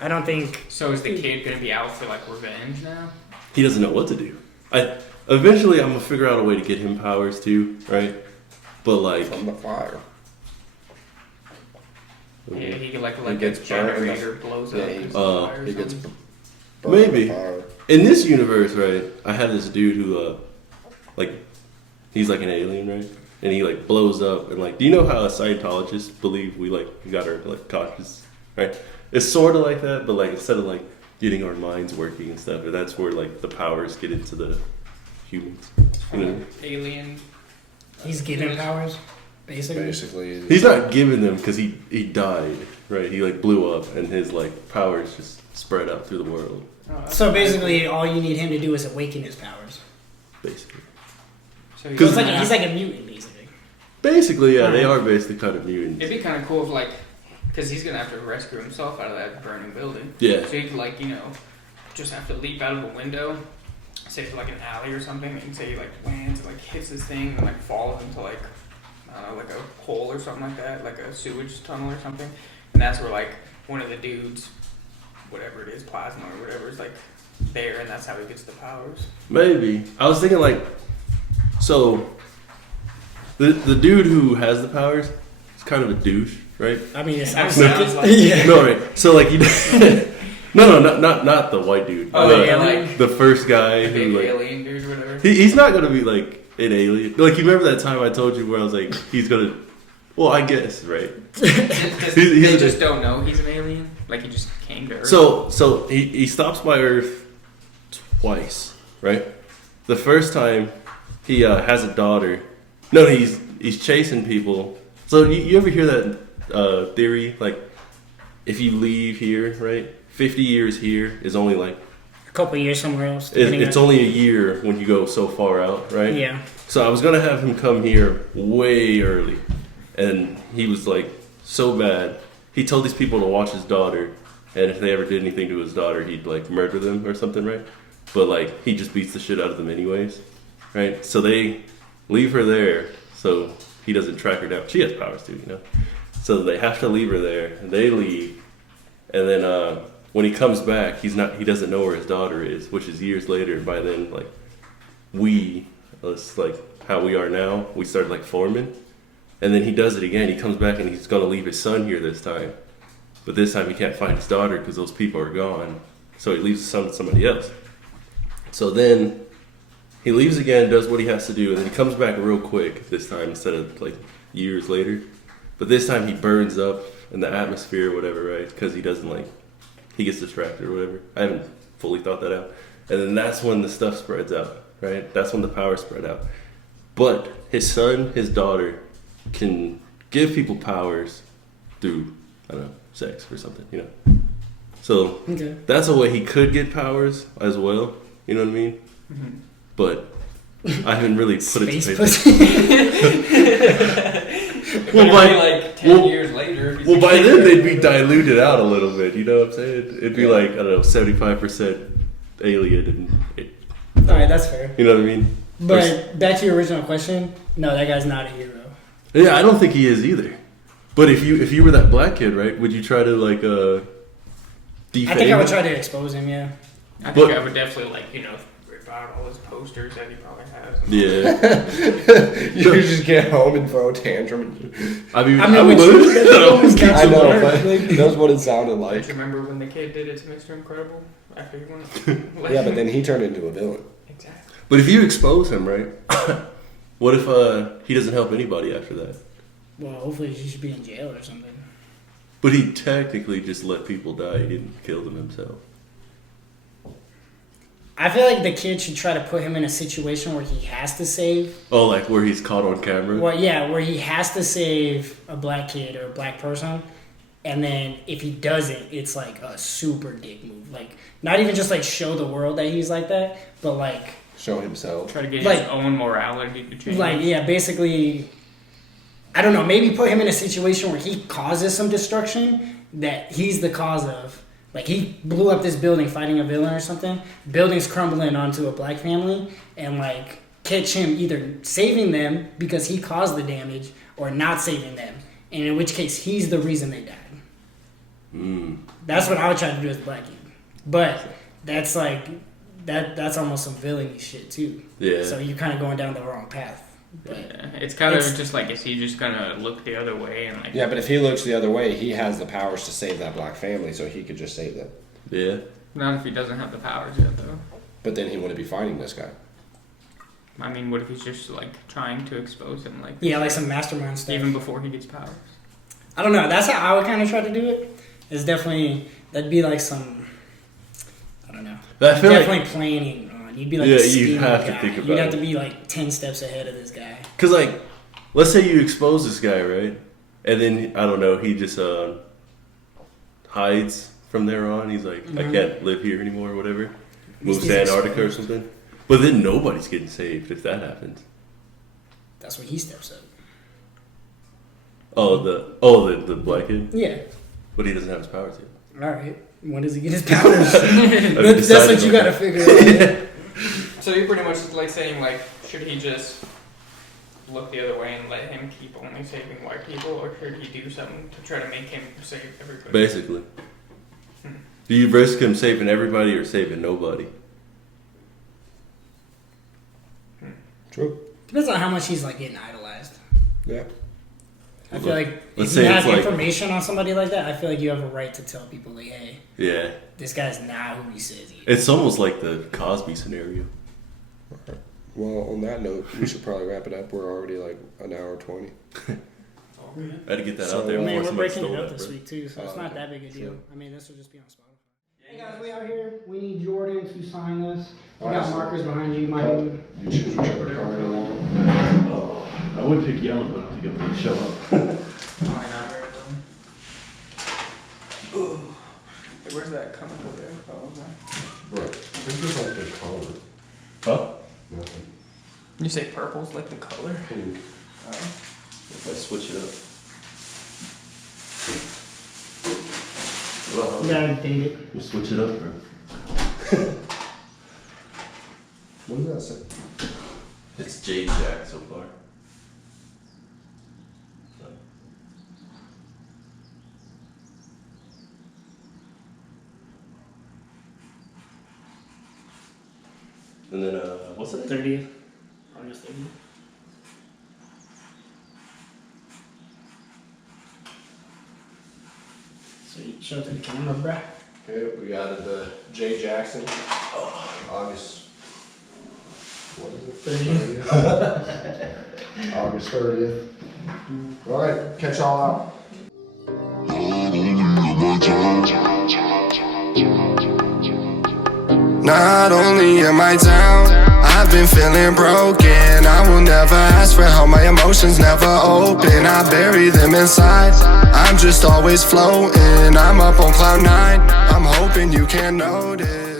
I don't think. So is the kid gonna be out for like revenge now? He doesn't know what to do. Eventually I'm gonna figure out a way to get him powers too, right? But like From the fire. Yeah, he could like He gets a burnt in the- generator blows yeah, up. he- and fire or He gets something. burned in the Maybe. fire. in this universe, right? I have this dude who like he's like an alien, right? And he like blows up and like, do you know how Scientologists believe we got our like conscious, right? It's sort of like that, but like instead of like getting our minds working and stuff, that's where like the powers get into the humans. You know? Alien. He's given powers, basically. Basically. He's not giving them because he died, right? He like blew up and his like powers just spread out through the world, So basically, all you need him to do is awaken his powers. basically. So So it's like he's like a mutant, basically. Basically, yeah, they are basically kind of mutants. It'd be kind of cool if like, because he's gonna have to rescue himself out of that burning building. Yeah. So he could like just have to leap out of a window, say to like an alley or something, and say he like lands and like hits this thing and like falls into like like a hole or something like that, like a sewage tunnel or something, and that's where like one of the dudes, whatever it is, plasma or whatever, is like there, and that's how he gets the powers. Maybe. I was thinking like, so the dude who has the powers is kind of a douche, right? I mean, it That sounds sounds like like yeah. No, right. So like no, not the white dude. Oh, the, yeah, like the first guy the big who like alien dude or whatever. he's not gonna be like an alien. Like you remember that time I told you where I was like he's gonna Well, I guess, right? They just don't know he's an alien? Like, he just came to Earth? So he stops by Earth twice, right? The first time, he has a daughter. No, he's chasing people. So you ever hear that theory? Like, if you leave here, right? 50 years here is only like... a couple years somewhere else. It's only a year when you go so far out, right? Yeah. So I was going to have him come here way early. And he was like, so bad. He told these people to watch his daughter. And if they ever did anything to his daughter, he'd like murder them or something, right? But like, he just beats the shit out of them anyways, right? So they leave her there so he doesn't track her down. She has powers too, you know? So they have to leave her there. And they leave. And then when he comes back, he doesn't know where his daughter is, which is years later. By then, like, it's like how we are now, we started like forming. And then he does it again. He comes back and he's going to leave his son here this time. But this time he can't find his daughter because those people are gone. So he leaves his son with somebody else. So then he leaves again, does what he has to do, and then he comes back real quick this time instead of like years later. But this time he burns up in the atmosphere or whatever, right? Because he doesn't like, he gets distracted or whatever. I haven't fully thought that out. And then that's when the stuff spreads out, right? That's when the power spread out. But his son, his daughter, can give people powers through, I don't know, sex or something, you know. So that's a way he could get powers as well, you know what I mean? Mm-hmm. But I haven't really put it to paper. Well, by like 10 years later. Well, by then they'd be diluted out a little bit, you know what I'm saying? It'd be like, I don't know, 75% alien. Alright, that's fair. You know what I mean? But back to your original question, no, that guy's not a hero. Yeah, I don't think he is either. But if you were that black kid, right, would you try to like defame I think I would try to expose him, yeah. I think I would definitely like, you know, rip out all his posters that he probably has. Yeah. You just get home and throw a tantrum. I mean I know, but that's what it sounded like. Don't you remember when the kid did it to Mr. Incredible after he went? Yeah, but then he turned into a villain. Exactly. But if you expose him, right? What if he doesn't help anybody after that? Well, hopefully he should be in jail or something. But he technically just let people die. He didn't kill them himself. I feel like the kid should try to put him in a situation where he has to save. Oh, like where he's caught on camera? Well, yeah, where he has to save a black kid or a black person. And then if he doesn't, it's like a super dick move. Like, not even just like show the world that he's like that, but like... show himself. Try to get like, his own morality to change. Like, yeah, basically... I don't know, maybe put him in a situation where he causes some destruction that he's the cause of. Like, he blew up this building fighting a villain or something. Building's crumbling onto a black family. And, like, catch him either saving them because he caused the damage or not saving them. And in which case, he's the reason they died. Mm. That's what I would try to do as black kid. But that's, like, that's almost some villainy shit, too. Yeah. So you're kind of going down the wrong path. But yeah, it's kind of just like, is he just gonna look the other way and like? Yeah, but if he looks the other way, he has the powers to save that black family, so he could just save them. Yeah. Not if he doesn't have the powers yet, though. But then he wouldn't be fighting this guy. I mean, what if he's just like trying to expose him, like? Yeah, like some mastermind stuff. Even before he gets powers. I don't know. That's how I would kind of try to do it. It's definitely that'd be like some. I don't know. I feel definitely like, planning. You'd be like, yeah, you'd have to think about it. You'd have to be like 10 steps ahead of this guy. Because, like, let's say you expose this guy, right? And then, I don't know, he just hides from there on. He's like, I can't live here anymore or whatever. Moves to Antarctica or something. But then nobody's getting saved if that happens. That's when he steps up. Oh, the black kid? Yeah. But he doesn't have his powers yet. All right. When does he get his powers? That's what you got to figure out. So you're pretty much like saying, like, should he just look the other way and let him keep only saving white people, or should he do something to try to make him save everybody? Basically. Do you risk him saving everybody or saving nobody? True. Depends on how much he's like getting idolized. Yeah. I feel like Let's if you have like, information on somebody like that, I feel like you have a right to tell people, like, hey, yeah, this guy's not who he says he is. It's almost like the Cosby scenario. Well, on that note, we should probably wrap it up. We're already like an hour 20. Oh, I had to get that So, out there I mean, before we're somebody breaking stole it up that, this bro. week too, so it's not okay. that big a deal. Sure. I mean, this will just be on Spotify. Hey guys, we out here. We need Jordan to sign this. We Alright, got so- markers behind you. Mike. You choose whichever color you want. I would pick yellow, but I don't think I'm gonna show up. Probably not very well. Hey, where's that coming over there? Oh, okay. Right. I think there's like the color. Huh? Nothing. You say purple's like the color? Pink. If I switch it up. You gotta date it. We'll switch it up, bro. What does that say? It's J Jack so far. And then, what's it? 30th. August 30th. So you show it to the camera, bruh. Okay, we got the J Jackson. August. What is it? 30th. August 30th. All right, catch y'all out. Not only am I down, I've been feeling broken. I will never ask for help, my emotions never open. I bury them inside, I'm just always floating. I'm up on cloud 9, I'm hoping you can notice.